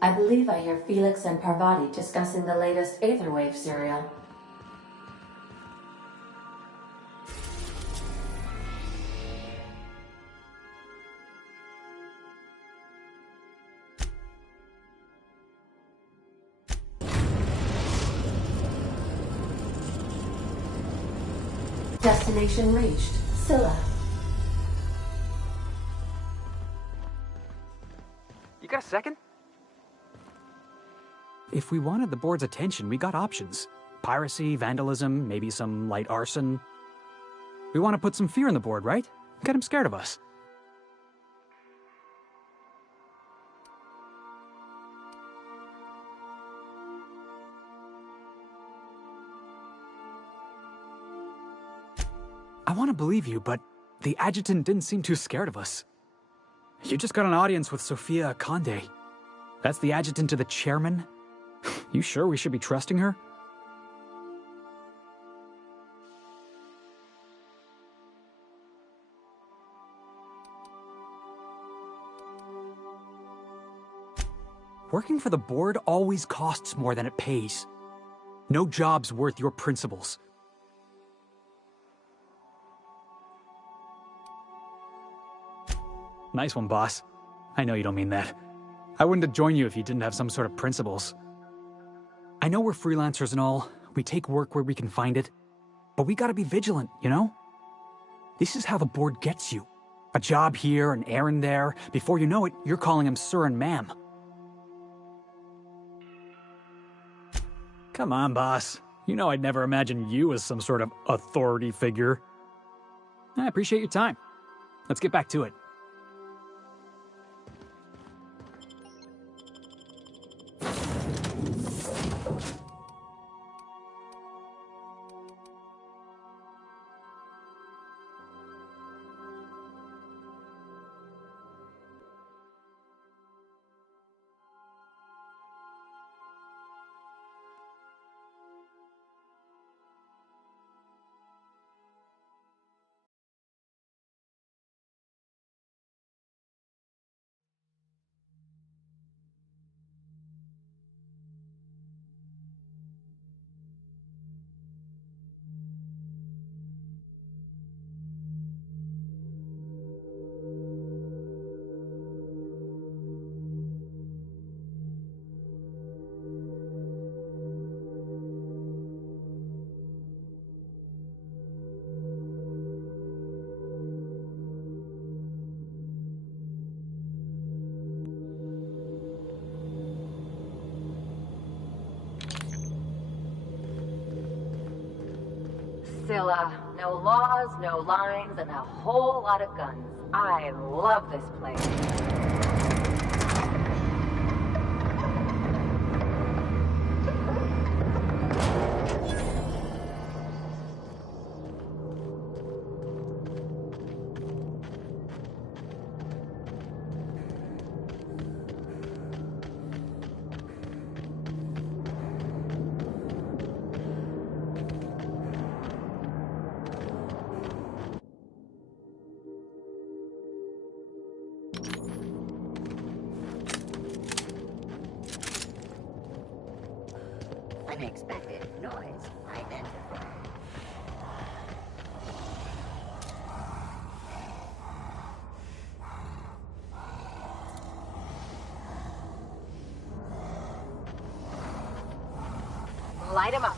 I believe I hear Felix and Parvati discussing the latest Aetherwave serial. Destination reached. Scylla. You got a second? If we wanted the board's attention, we got options. Piracy, vandalism, maybe some light arson. We want to put some fear in the board, right? Get him scared of us. I want to believe you, but the adjutant didn't seem too scared of us. You just got an audience with Sophia Conde. That's the adjutant to the chairman? You sure we should be trusting her? Working for the board always costs more than it pays. No job's worth your principles. Nice one, boss. I know you don't mean that. I wouldn't have joined you if you didn't have some sort of principles. I know we're freelancers and all. We take work where we can find it. But we gotta be vigilant, you know? This is how the board gets you. A job here, an errand there. Before you know it, you're calling him sir and ma'am. Come on, boss. You know I'd never imagine you as some sort of authority figure. I appreciate your time. Let's get back to it. Scylla. No laws, no lines, and a whole lot of guns. I love this place. Unexpected noise identified. Light 'em up.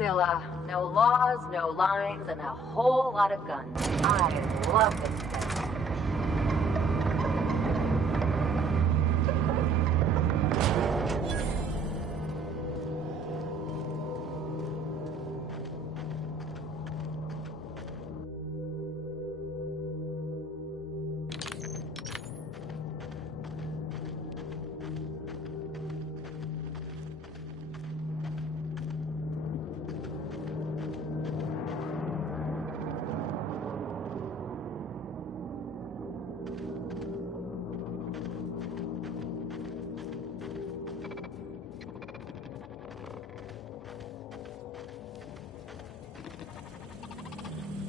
Scylla. No laws, no lines, and a whole lot of guns. I love this place.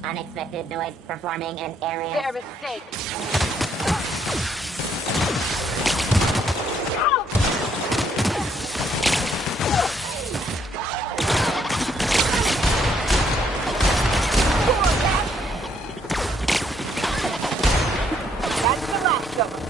Unexpected noise performing in area. Their mistake. That's the last of them.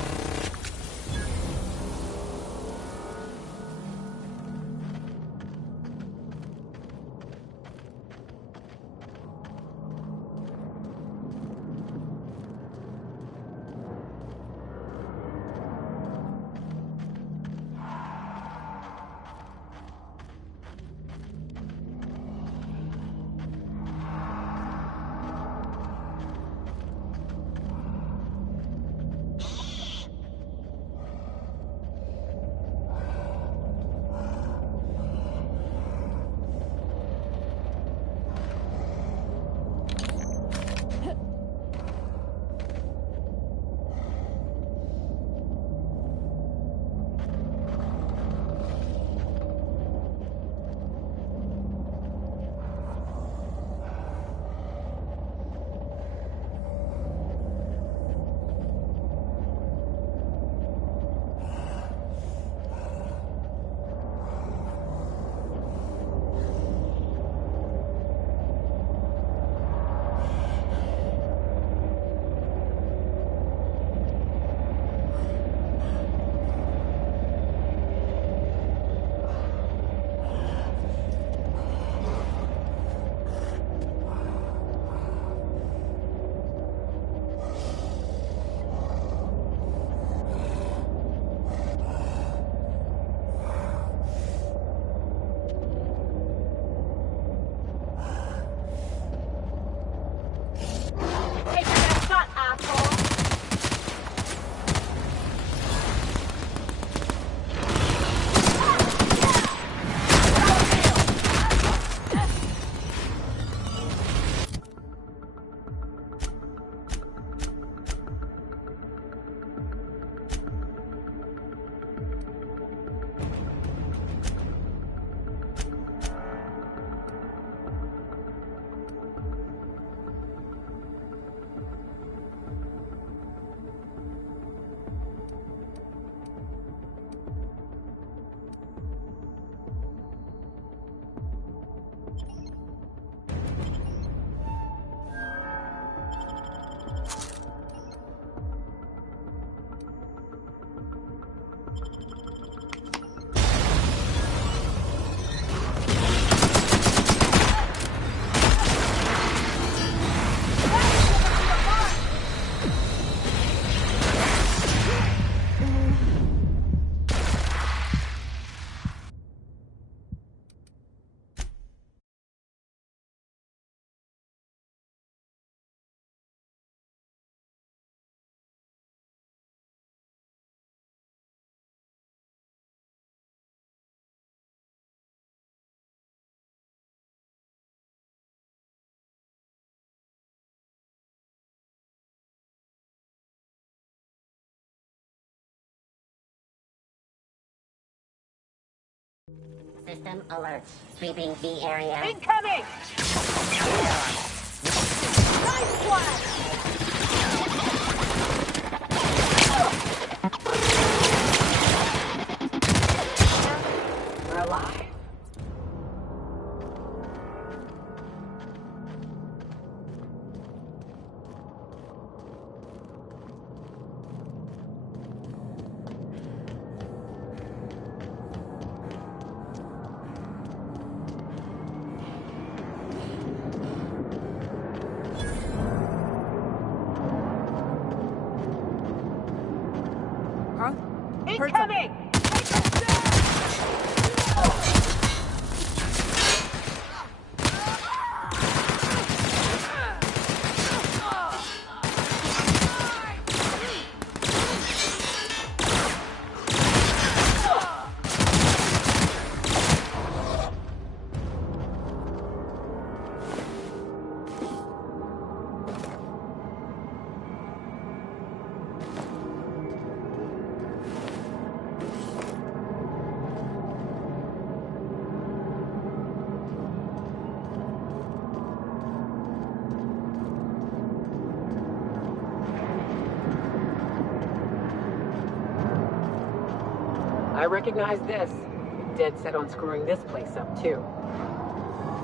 System alert. Sweeping the area. Incoming! Nice one! We're alive. Incoming! I recognize this. Dead set on screwing this place up, too.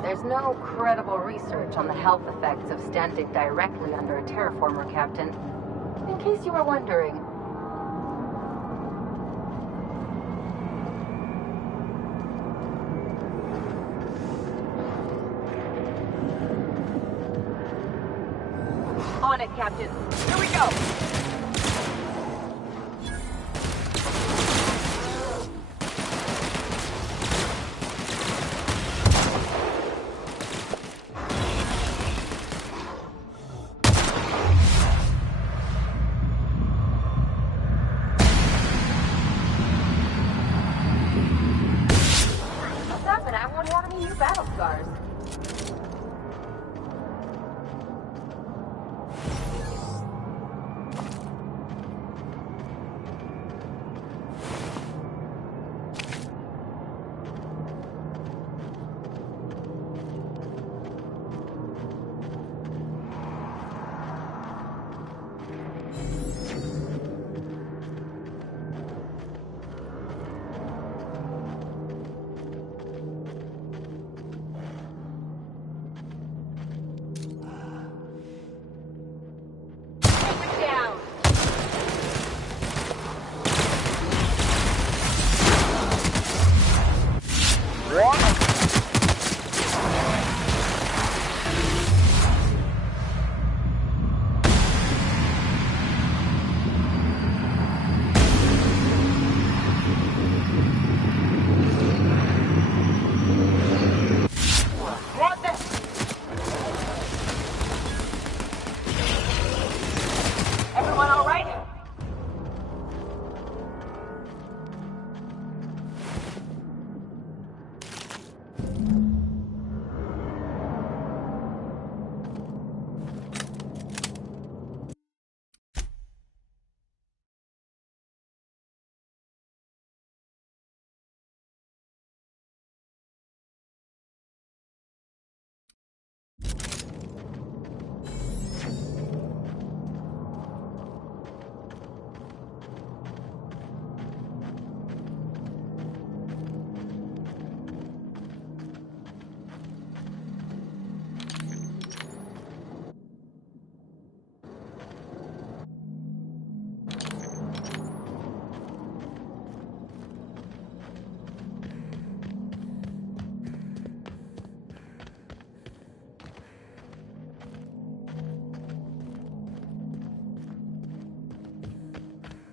There's no credible research on the health effects of standing directly under a terraformer, Captain. In case you were wondering. On it, Captain. Here we go!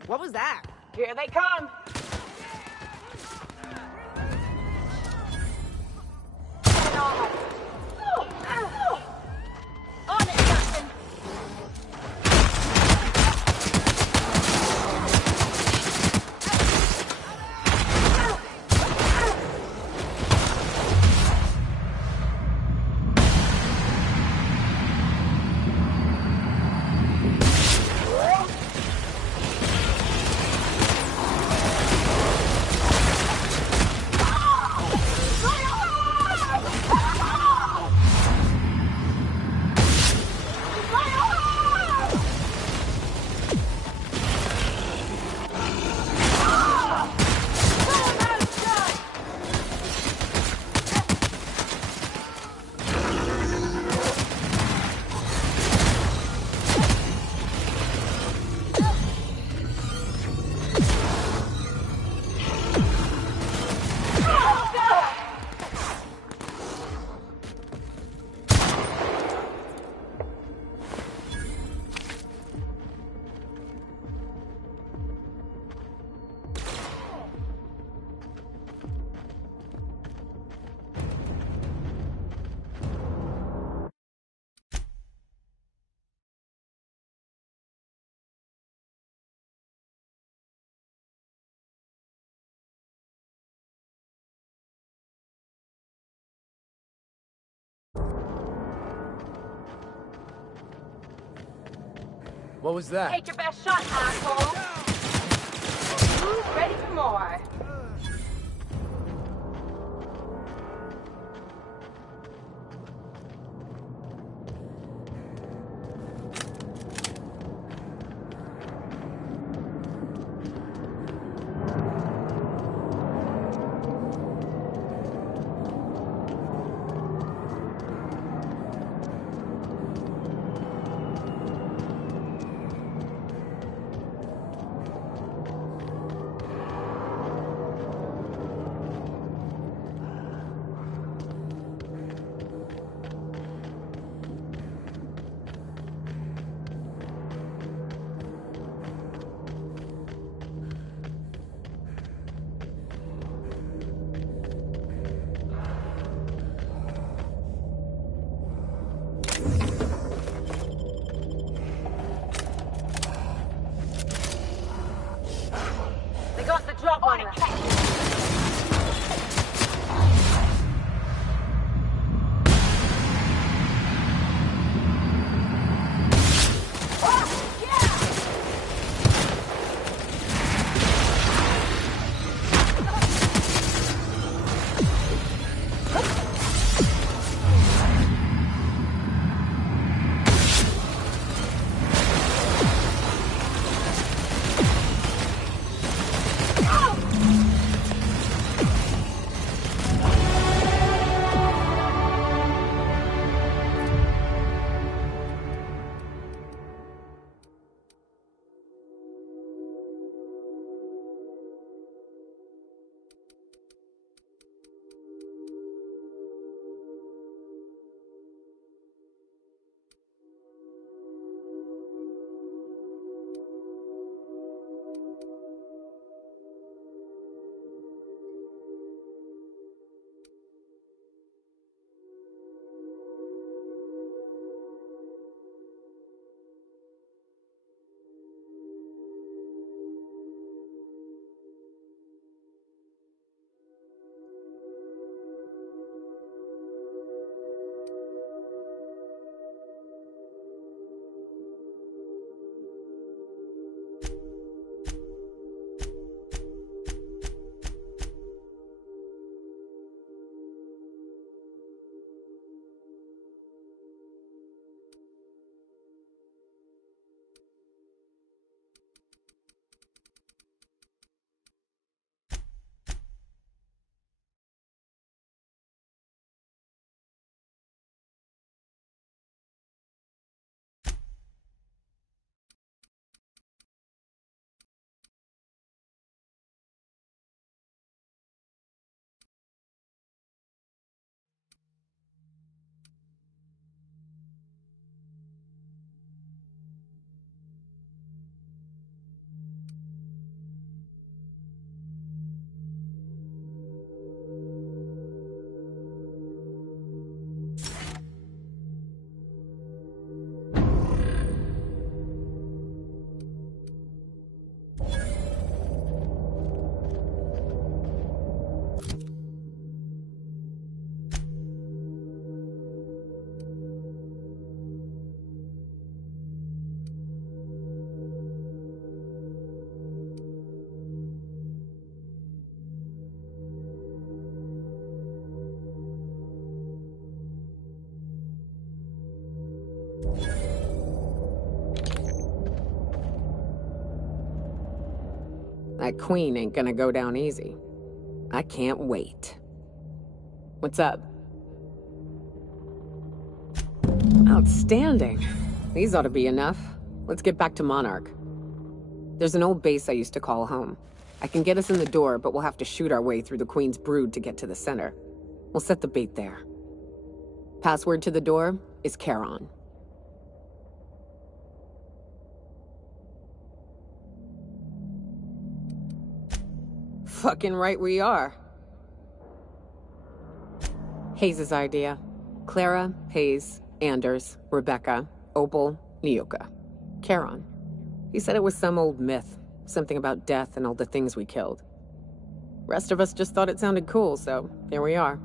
What was that? Here they come! Get on! On it, Captain! What was that? Take your best shot, asshole! Who's ready for more? Drop on it. That queen ain't gonna go down easy. I can't wait. What's up? Outstanding. These ought to be enough. Let's get back to Monarch. There's an old base I used to call home. I can get us in the door, but we'll have to shoot our way through the Queen's brood to get to the center. We'll set the bait there. Password to the door is Charon. Fucking right we are. Hayes' idea. Clara, Hayes, Anders, Rebecca, Opal, Nyoka. Charon. He said it was some old myth. Something about death and all the things we killed. Rest of us just thought it sounded cool, so here we are.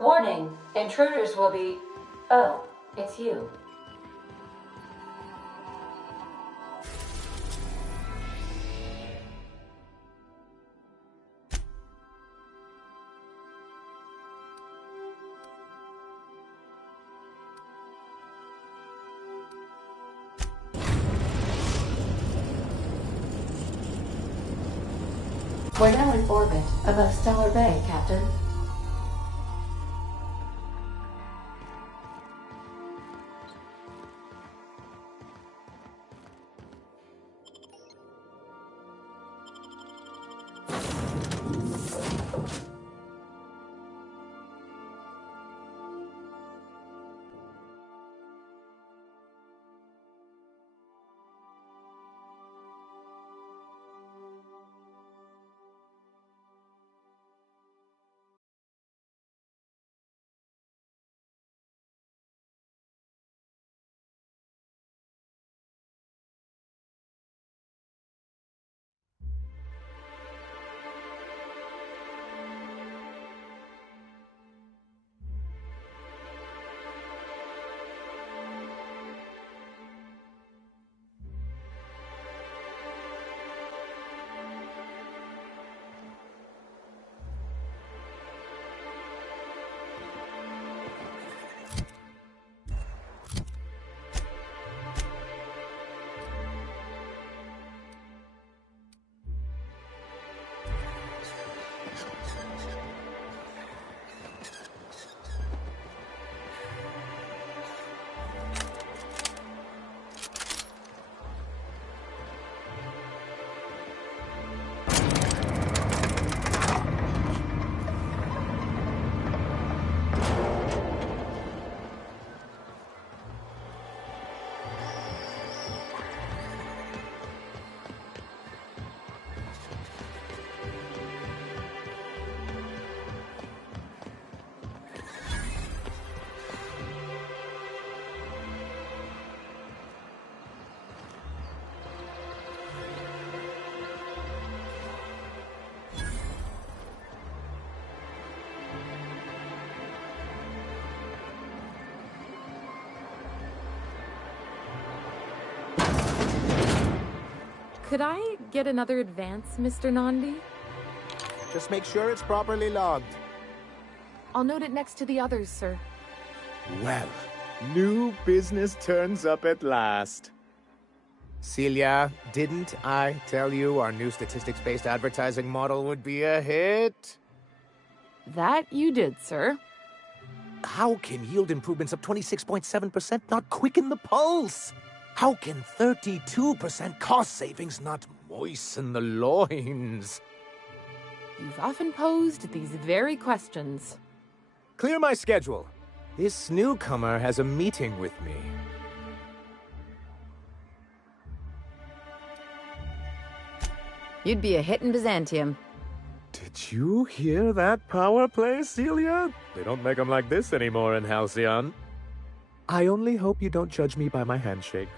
Warning, intruders will be... Oh, it's you. We're now in orbit above Stellar Bay, Captain. Could I get another advance, Mr. Nandi? Just make sure it's properly logged. I'll note it next to the others, sir. Well, new business turns up at last. Celia, didn't I tell you our new statistics-based advertising model would be a hit? That you did, sir. How can yield improvements of 26.7% not quicken the pulse? How can 32% cost savings not moisten the loins? You've often posed these very questions. Clear my schedule. This newcomer has a meeting with me. You'd be a hit in Byzantium. Did you hear that power play, Celia? They don't make them like this anymore in Halcyon. I only hope you don't judge me by my handshake.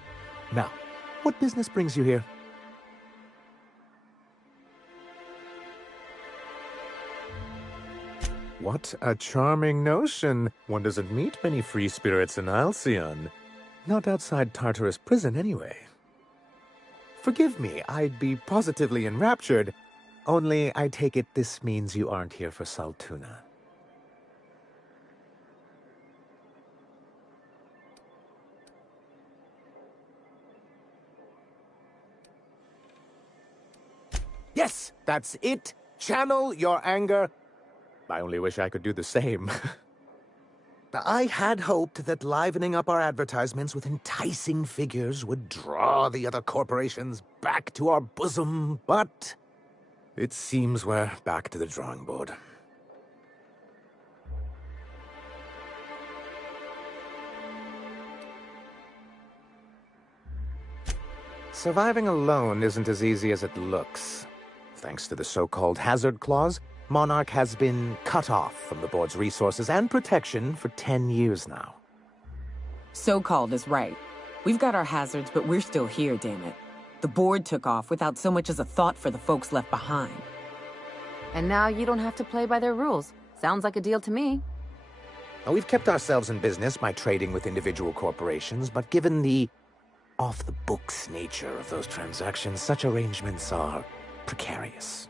Now, what business brings you here? What a charming notion. One doesn't meet many free spirits in Halcyon. Not outside Tartarus prison, anyway. Forgive me, I'd be positively enraptured. Only, I take it this means you aren't here for Saltuna. Yes, that's it. Channel your anger. I only wish I could do the same. I had hoped that livening up our advertisements with enticing figures would draw the other corporations back to our bosom, but it seems we're back to the drawing board. Surviving alone isn't as easy as it looks. Thanks to the so-called hazard clause, Monarch has been cut off from the board's resources and protection for 10 years now. So-called is right. We've got our hazards, but we're still here, damn it. The board took off without so much as a thought for the folks left behind. And now you don't have to play by their rules. Sounds like a deal to me. Now, we've kept ourselves in business by trading with individual corporations, but given the off-the-books nature of those transactions, such arrangements are precarious.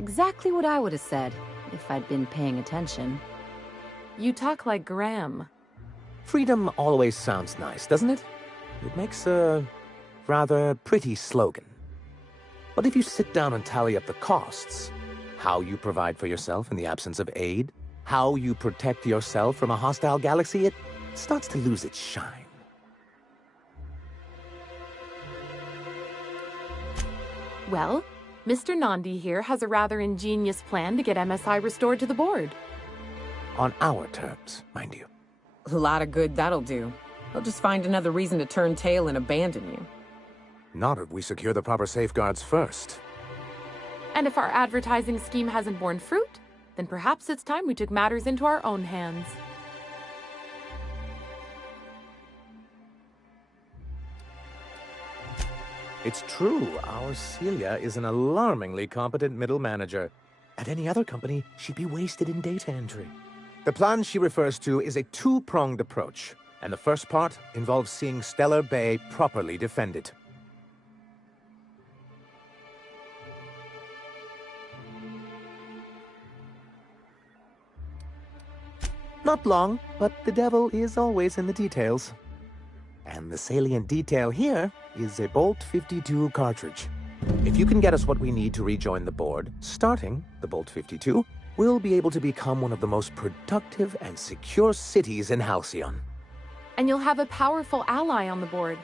Exactly what I would have said, if I'd been paying attention. You talk like Graham. Freedom always sounds nice, doesn't it? It makes a rather pretty slogan. But if you sit down and tally up the costs, how you provide for yourself in the absence of aid, how you protect yourself from a hostile galaxy, it starts to lose its shine. Well, Mr. Nandi here has a rather ingenious plan to get MSI restored to the board. On our terms, mind you. A lot of good that'll do. They'll just find another reason to turn tail and abandon you. Not if we secure the proper safeguards first. And if our advertising scheme hasn't borne fruit, then perhaps it's time we took matters into our own hands. It's true, our Celia is an alarmingly competent middle manager. At any other company, she'd be wasted in data entry. The plan she refers to is a two-pronged approach, and the first part involves seeing Stellar Bay properly defended. Not long, but the devil is always in the details. And the salient detail here is a Bolt 52 cartridge. If you can get us what we need to rejoin the board, starting the Bolt 52, we'll be able to become one of the most productive and secure cities in Halcyon. And you'll have a powerful ally on the board.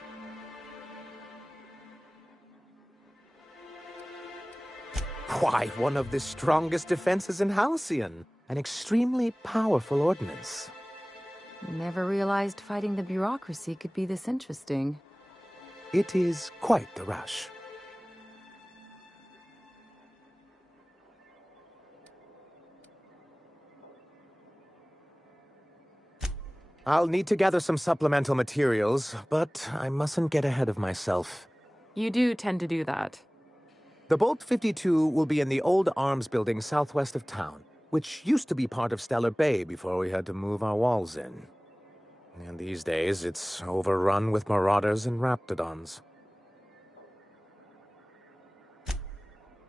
Why, one of the strongest defenses in Halcyon. An extremely powerful ordnance. Never realized fighting the bureaucracy could be this interesting. It is quite the rush. I'll need to gather some supplemental materials, but I mustn't get ahead of myself. You do tend to do that. The Bolt 52 will be in the old arms building southwest of town, which used to be part of Stellar Bay before we had to move our walls in. And these days, it's overrun with marauders and raptidons.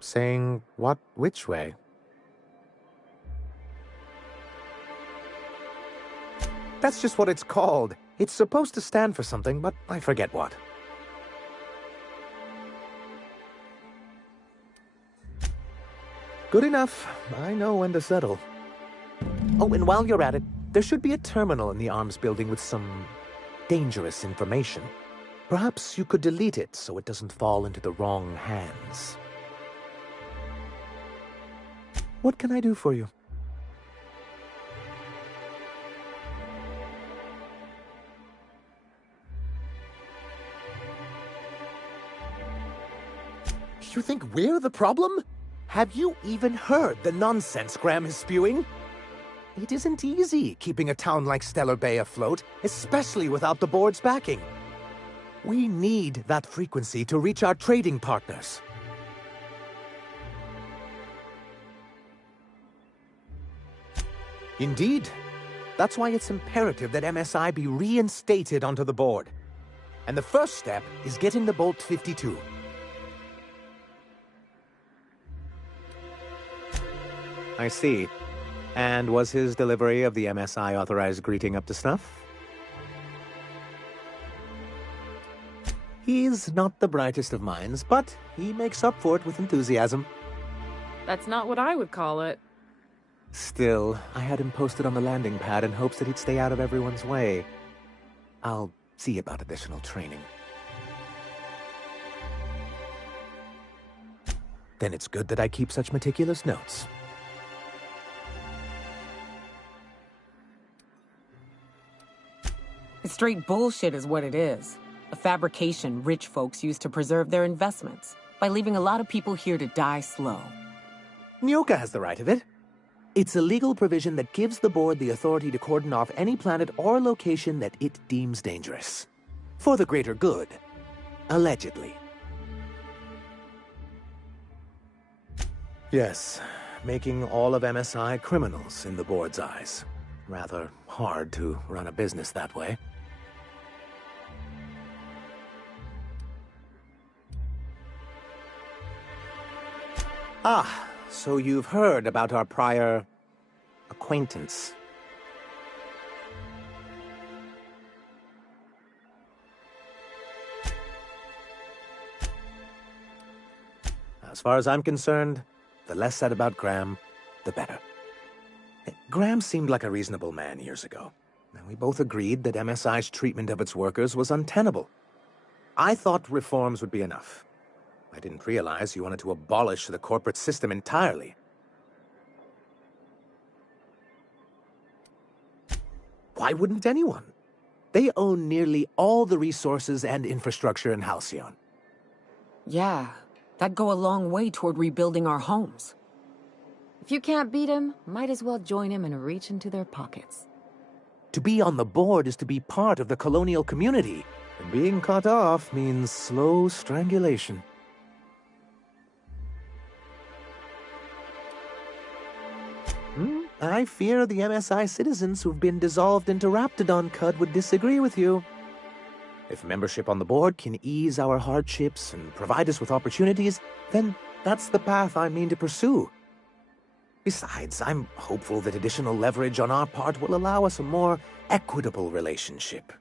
Saying what which way? That's just what it's called. It's supposed to stand for something, but I forget what. Good enough. I know when to settle. Oh, and while you're at it, there should be a terminal in the arms building with some dangerous information. Perhaps you could delete it so it doesn't fall into the wrong hands. What can I do for you? You think we're the problem? Have you even heard the nonsense Graham is spewing? It isn't easy keeping a town like Stellar Bay afloat, especially without the board's backing. We need that frequency to reach our trading partners. Indeed. That's why it's imperative that MSI be reinstated onto the board. And the first step is getting the Bolt 52. I see. And was his delivery of the MSI authorized greeting up to snuff? He's not the brightest of minds, but he makes up for it with enthusiasm. That's not what I would call it. Still, I had him posted on the landing pad in hopes that he'd stay out of everyone's way. I'll see about additional training. Then it's good that I keep such meticulous notes. It's straight bullshit is what it is. A fabrication rich folks use to preserve their investments by leaving a lot of people here to die slow. Nyoka has the right of it. It's a legal provision that gives the board the authority to cordon off any planet or location that it deems dangerous. For the greater good. Allegedly. Yes, making all of MSI criminals in the board's eyes. Rather hard to run a business that way. Ah, so you've heard about our prior acquaintance. As far as I'm concerned, the less said about Graham, the better. Graham seemed like a reasonable man years ago, and we both agreed that MSI's treatment of its workers was untenable. I thought reforms would be enough. I didn't realize you wanted to abolish the corporate system entirely. Why wouldn't anyone? They own nearly all the resources and infrastructure in Halcyon. Yeah, that'd go a long way toward rebuilding our homes. If you can't beat him, might as well join him and reach into their pockets. To be on the board is to be part of the colonial community, and being cut off means slow strangulation. I fear the MSI citizens who've been dissolved into Raptidon Cud would disagree with you. If membership on the board can ease our hardships and provide us with opportunities, then that's the path I mean to pursue. Besides, I'm hopeful that additional leverage on our part will allow us a more equitable relationship.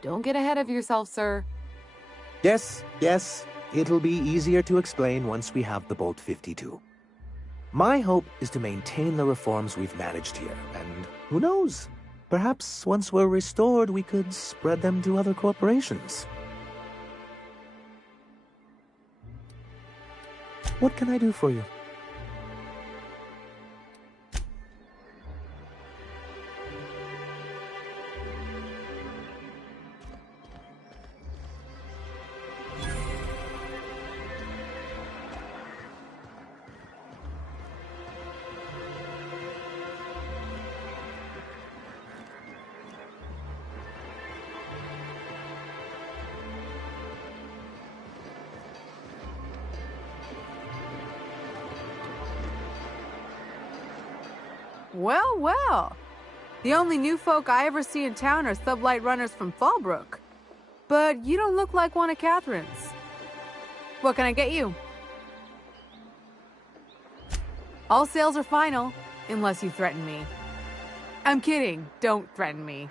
Don't get ahead of yourself, sir. Yes. It'll be easier to explain once we have the Bolt 52. My hope is to maintain the reforms we've managed here, and who knows? Perhaps once we're restored, we could spread them to other corporations. What can I do for you? Well. The only new folk I ever see in town are sublight runners from Fallbrook. But you don't look like one of Catherine's. What can I get you? All sales are final, unless you threaten me. I'm kidding. Don't threaten me.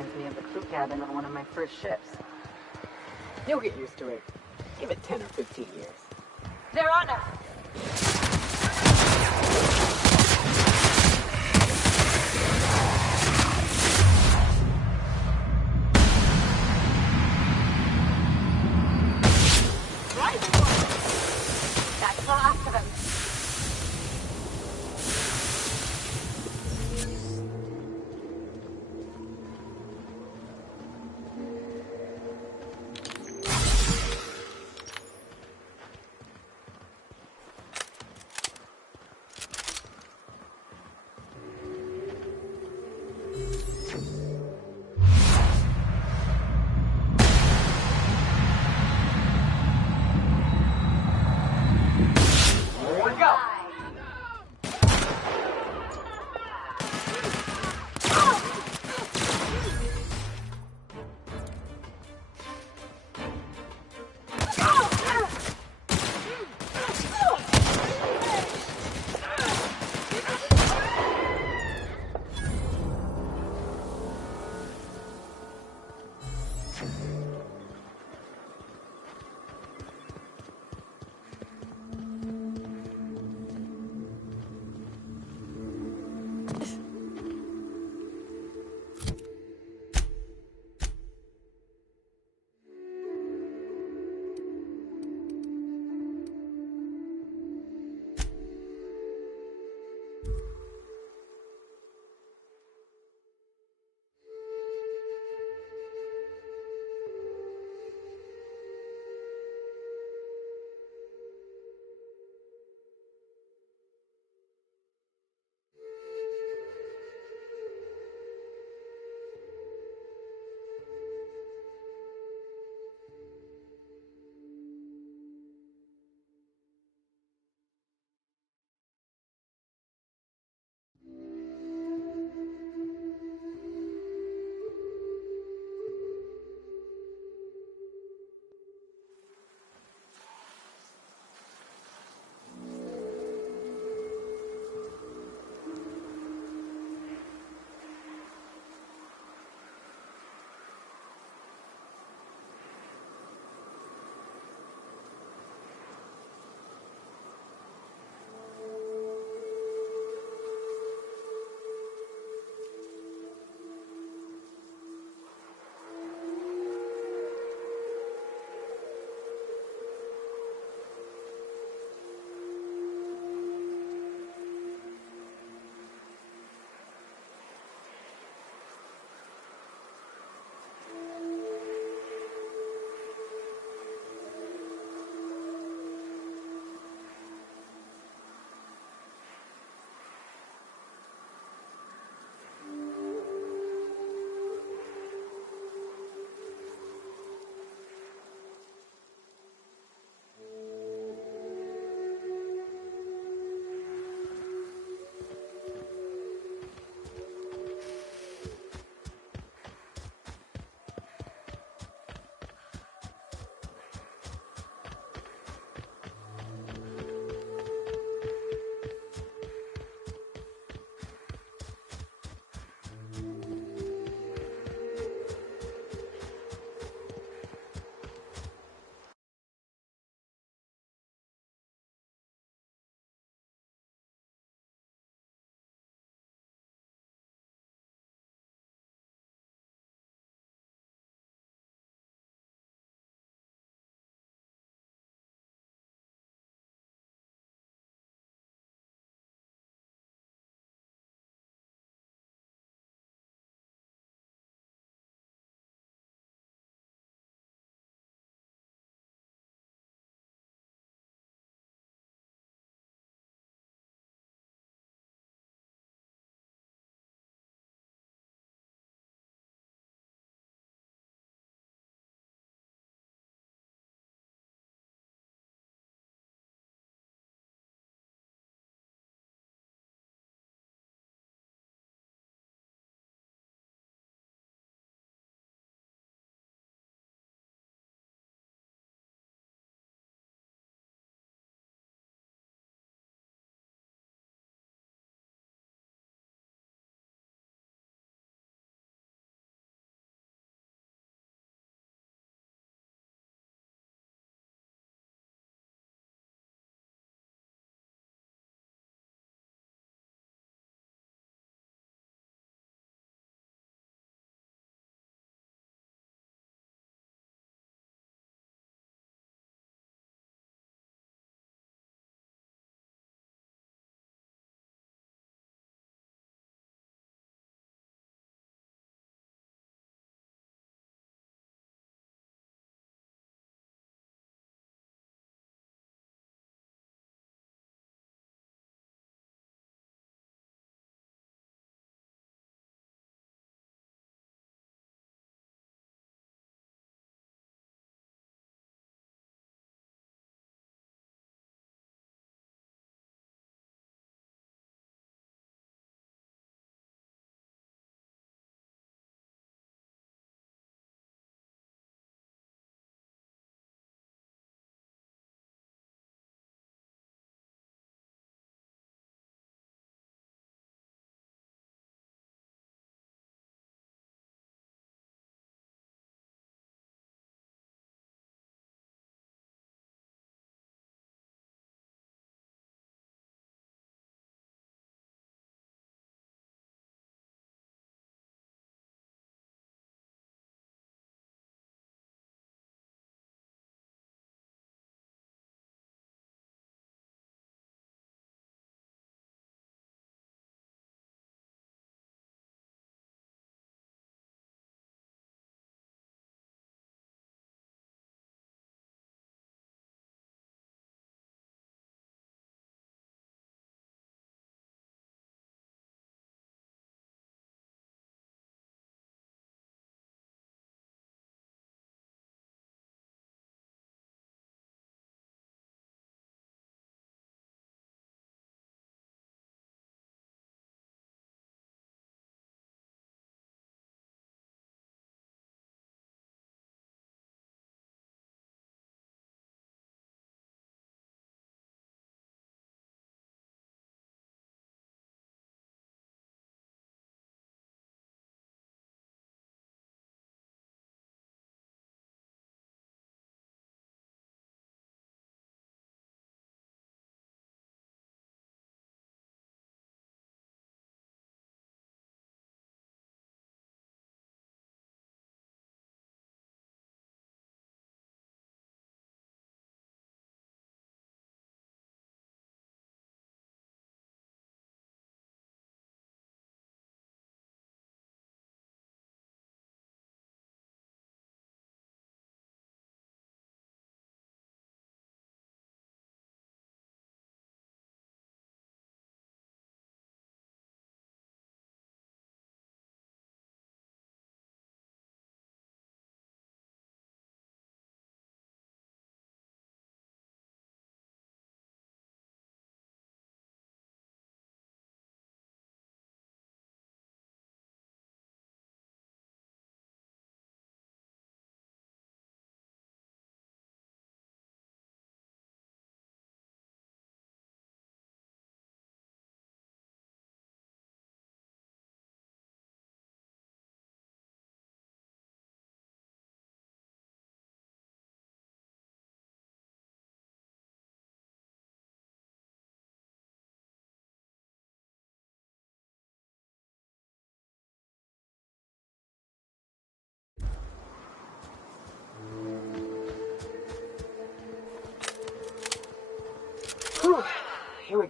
reminds me of the crew cabin on one of my first ships. You'll get used to it. Give it 10 or 15 years. They're on us! Right! That's the last of them.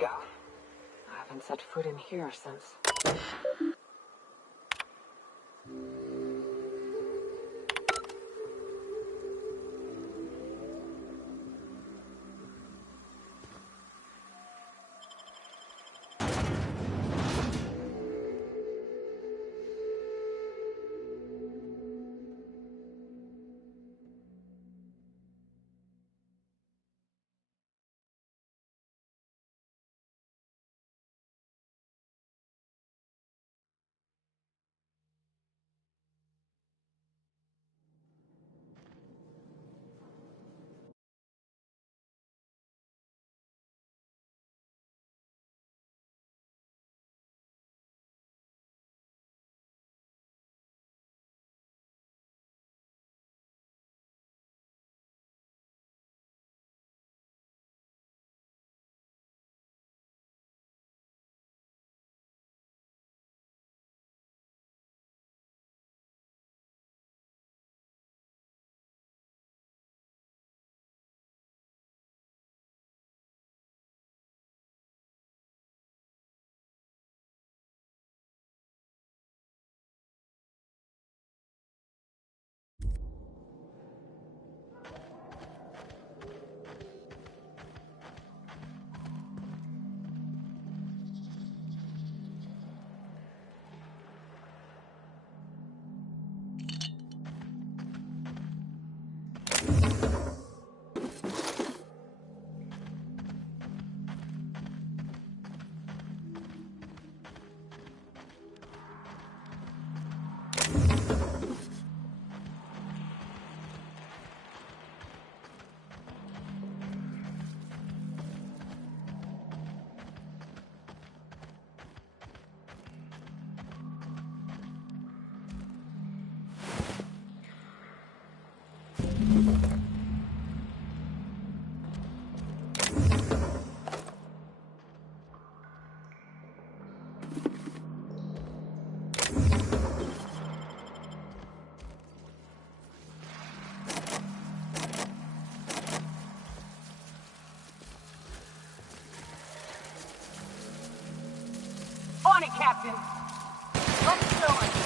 go. I haven't set foot in here since... On it, Captain! Let's do it!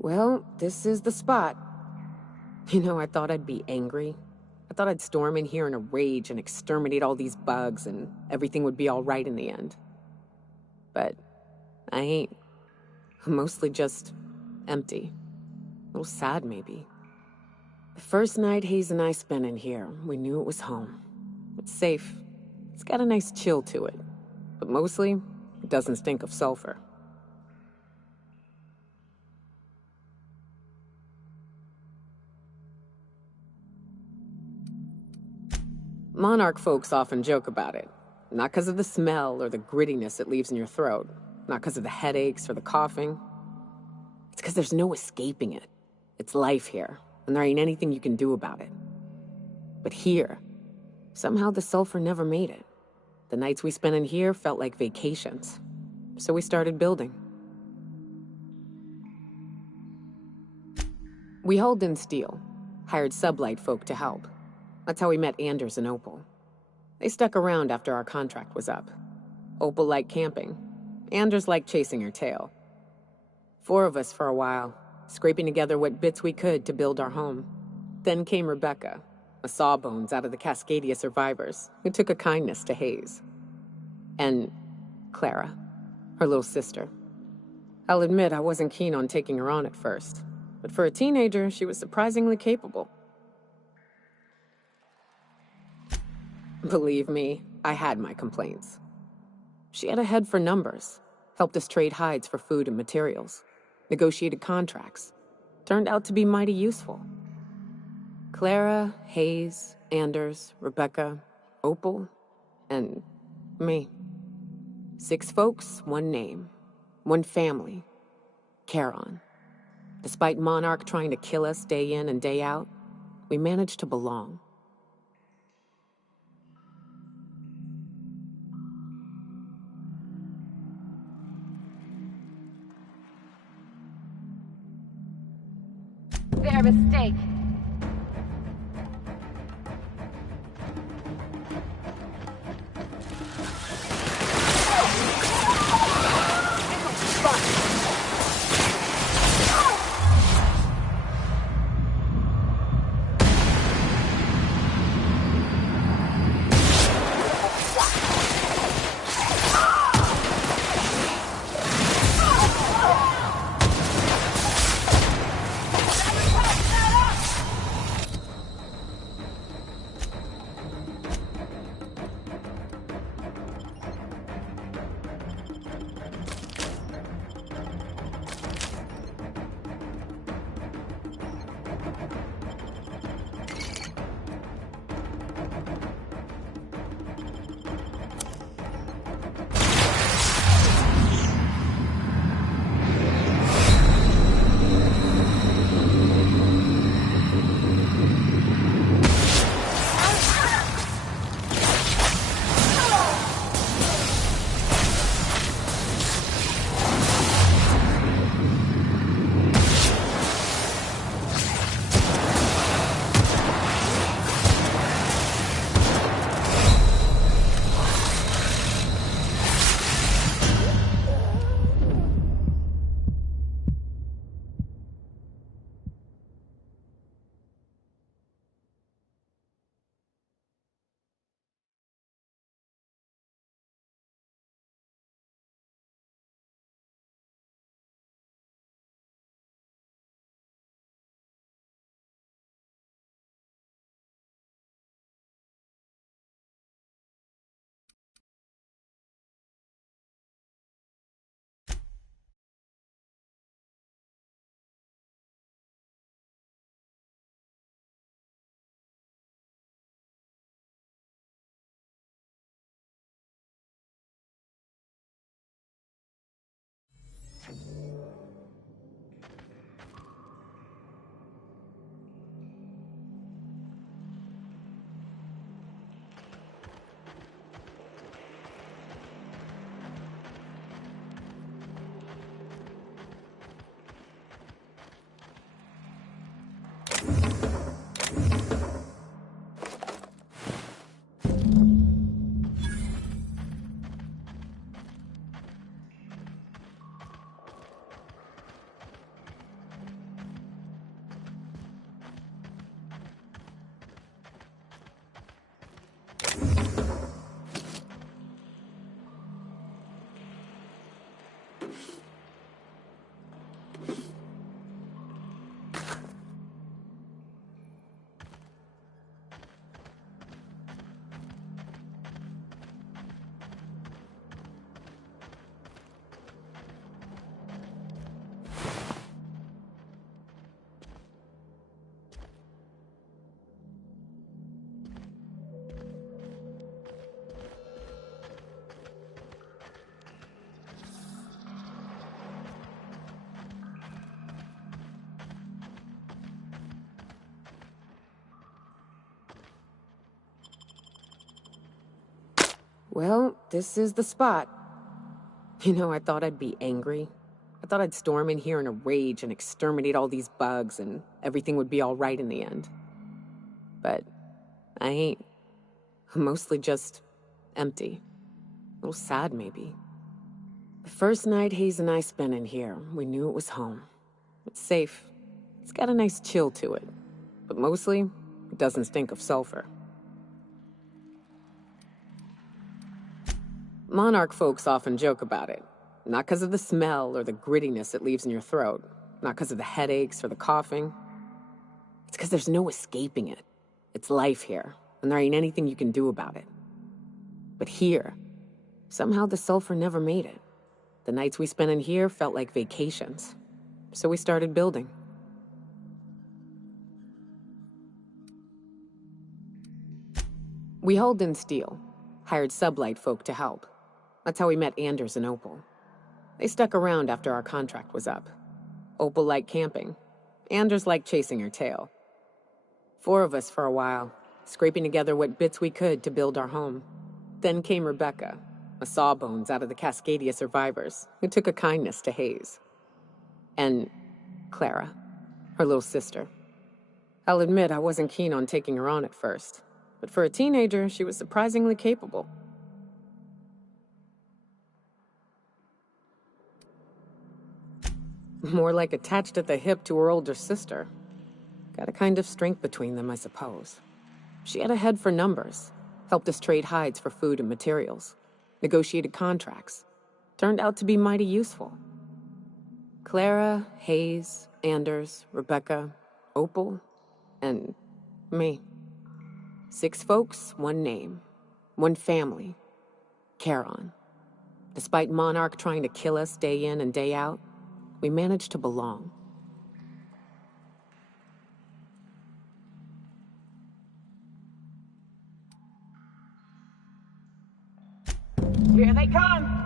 Well, this is the spot. You know, I thought I'd be angry. I thought I'd storm in here in a rage and exterminate all these bugs and everything would be all right in the end. But I ain't. I'm mostly just empty. A little sad, maybe. The first night Hayes and I spent in here, we knew it was home. It's safe. It's got a nice chill to it. But mostly, it doesn't stink of sulfur. Monarch folks often joke about it. Not because of the smell or the grittiness it leaves in your throat. Not because of the headaches or the coughing. It's because there's no escaping it. It's life here, and there ain't anything you can do about it. But here, somehow the sulfur never made it. The nights we spent in here felt like vacations. So we started building. We hauled in steel, hired sublight folk to help. That's how we met Anders and Opal. They stuck around after our contract was up. Opal liked camping. Anders liked chasing her tail. 4 of us for a while, scraping together what bits we could to build our home. Then came Rebecca, a sawbones out of the Cascadia survivors, who took a kindness to Hayes. And Clara, her little sister. I'll admit I wasn't keen on taking her on at first, but for a teenager, she was surprisingly capable. Believe me, I had my complaints. She had a head for numbers, helped us trade hides for food and materials, negotiated contracts. Turned out to be mighty useful. Clara, Hayes, Anders, Rebecca, Opal, and me. 6 folks, 1 name, 1 family. Charon. Despite Monarch trying to kill us day in and day out, we managed to belong. Their mistake. Well, this is the spot. You know, I thought I'd be angry, I thought I'd storm in here in a rage and exterminate all these bugs and everything would be all right in the end. But I ain't. I'm mostly just empty. A little sad, maybe. The first night Hayes and I spent in here, we knew it was home. It's safe. It's got a nice chill to it. But mostly, it doesn't stink of sulfur. Monarch folks often joke about it. Not because of the smell or the grittiness it leaves in your throat. Not because of the headaches or the coughing. It's because there's no escaping it. It's life here, and there ain't anything you can do about it. But here, somehow the sulfur never made it. The nights we spent in here felt like vacations. So we started building. We hauled in steel, hired sublight folk to help. That's how we met Anders and Opal. They stuck around after our contract was up. Opal liked camping. Anders liked chasing her tail. 4 of us for a while, scraping together what bits we could to build our home. Then came Rebecca, a sawbones out of the Cascadia survivors, who took a kindness to Hayes. And Clara, her little sister. I'll admit I wasn't keen on taking her on at first, but for a teenager, she was surprisingly capable. More like attached at the hip to her older sister. Got a kind of strength between them, I suppose. She had a head for numbers, helped us trade hides for food and materials, negotiated contracts. Turned out to be mighty useful. Clara, Hayes, Anders, Rebecca, Opal, and me. 6 folks, 1 name, 1 family. Charon. Despite Monarch trying to kill us day in and day out, we managed to belong. Here they come!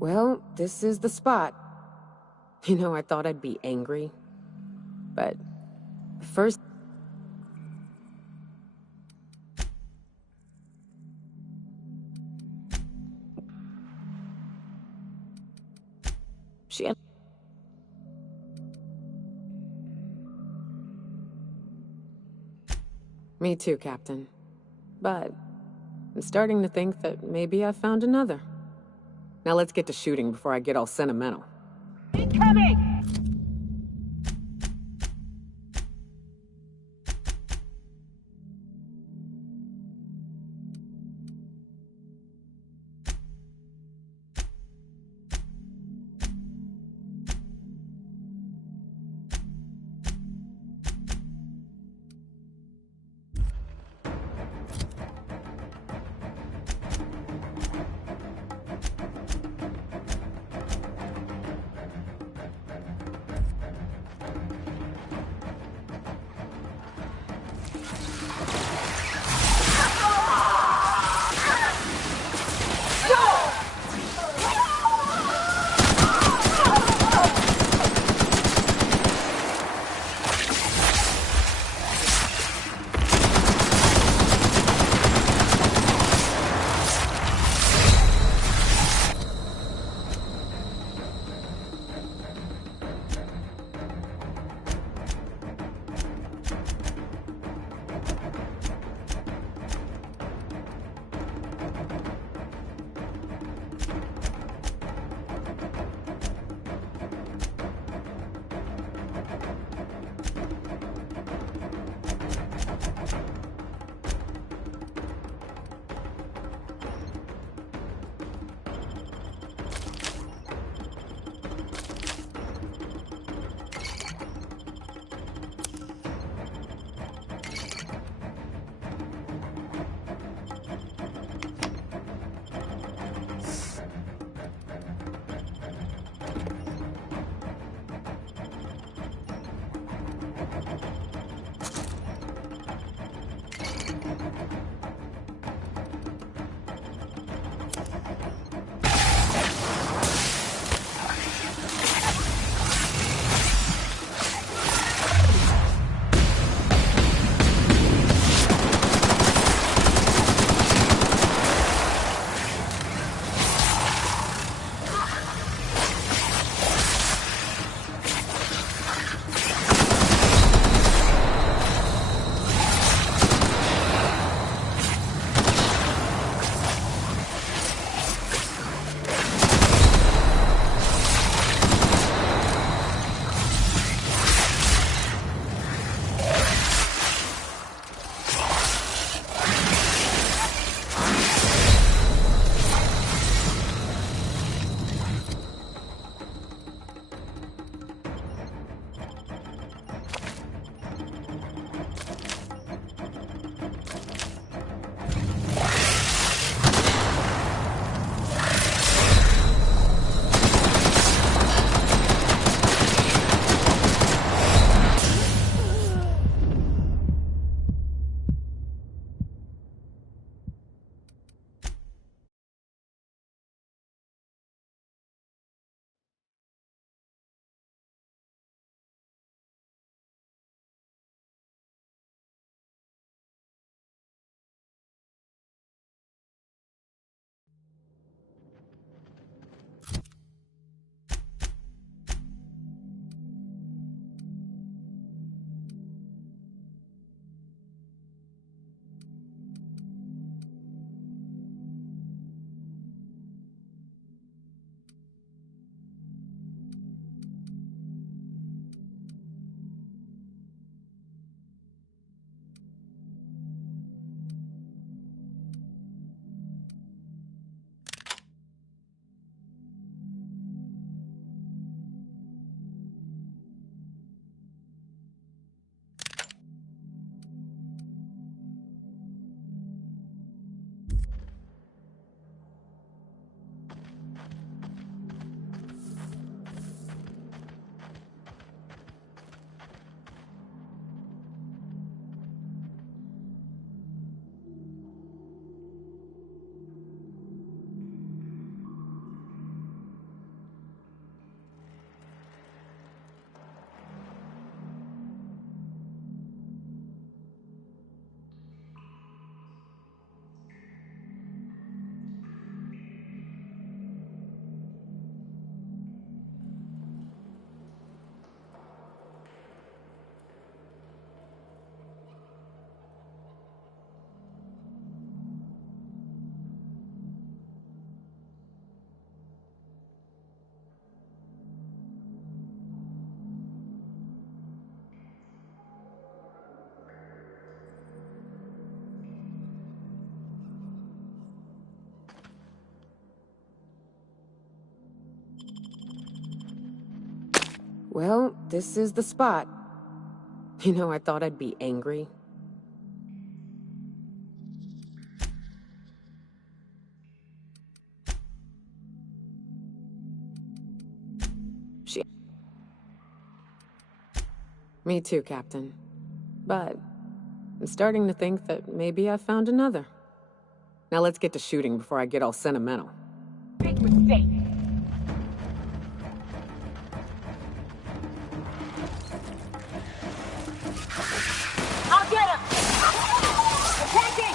Well, this is the spot. You know, I thought I'd be angry. But first... She had... Me too, Captain. But I'm starting to think that maybe I found another. Now let's get to shooting before I get all sentimental. Incoming! Well, this is the spot. You know, I thought I'd be angry. Me too, Captain. But I'm starting to think that maybe I found another. Now let's get to shooting before I get all sentimental. Big mistake. I'll get him! Attacking!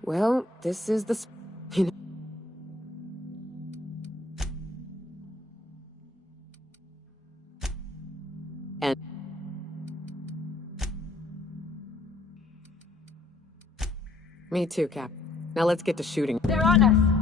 Well, this is the... And... Me too, Cap. Now let's get to shooting. They're on us!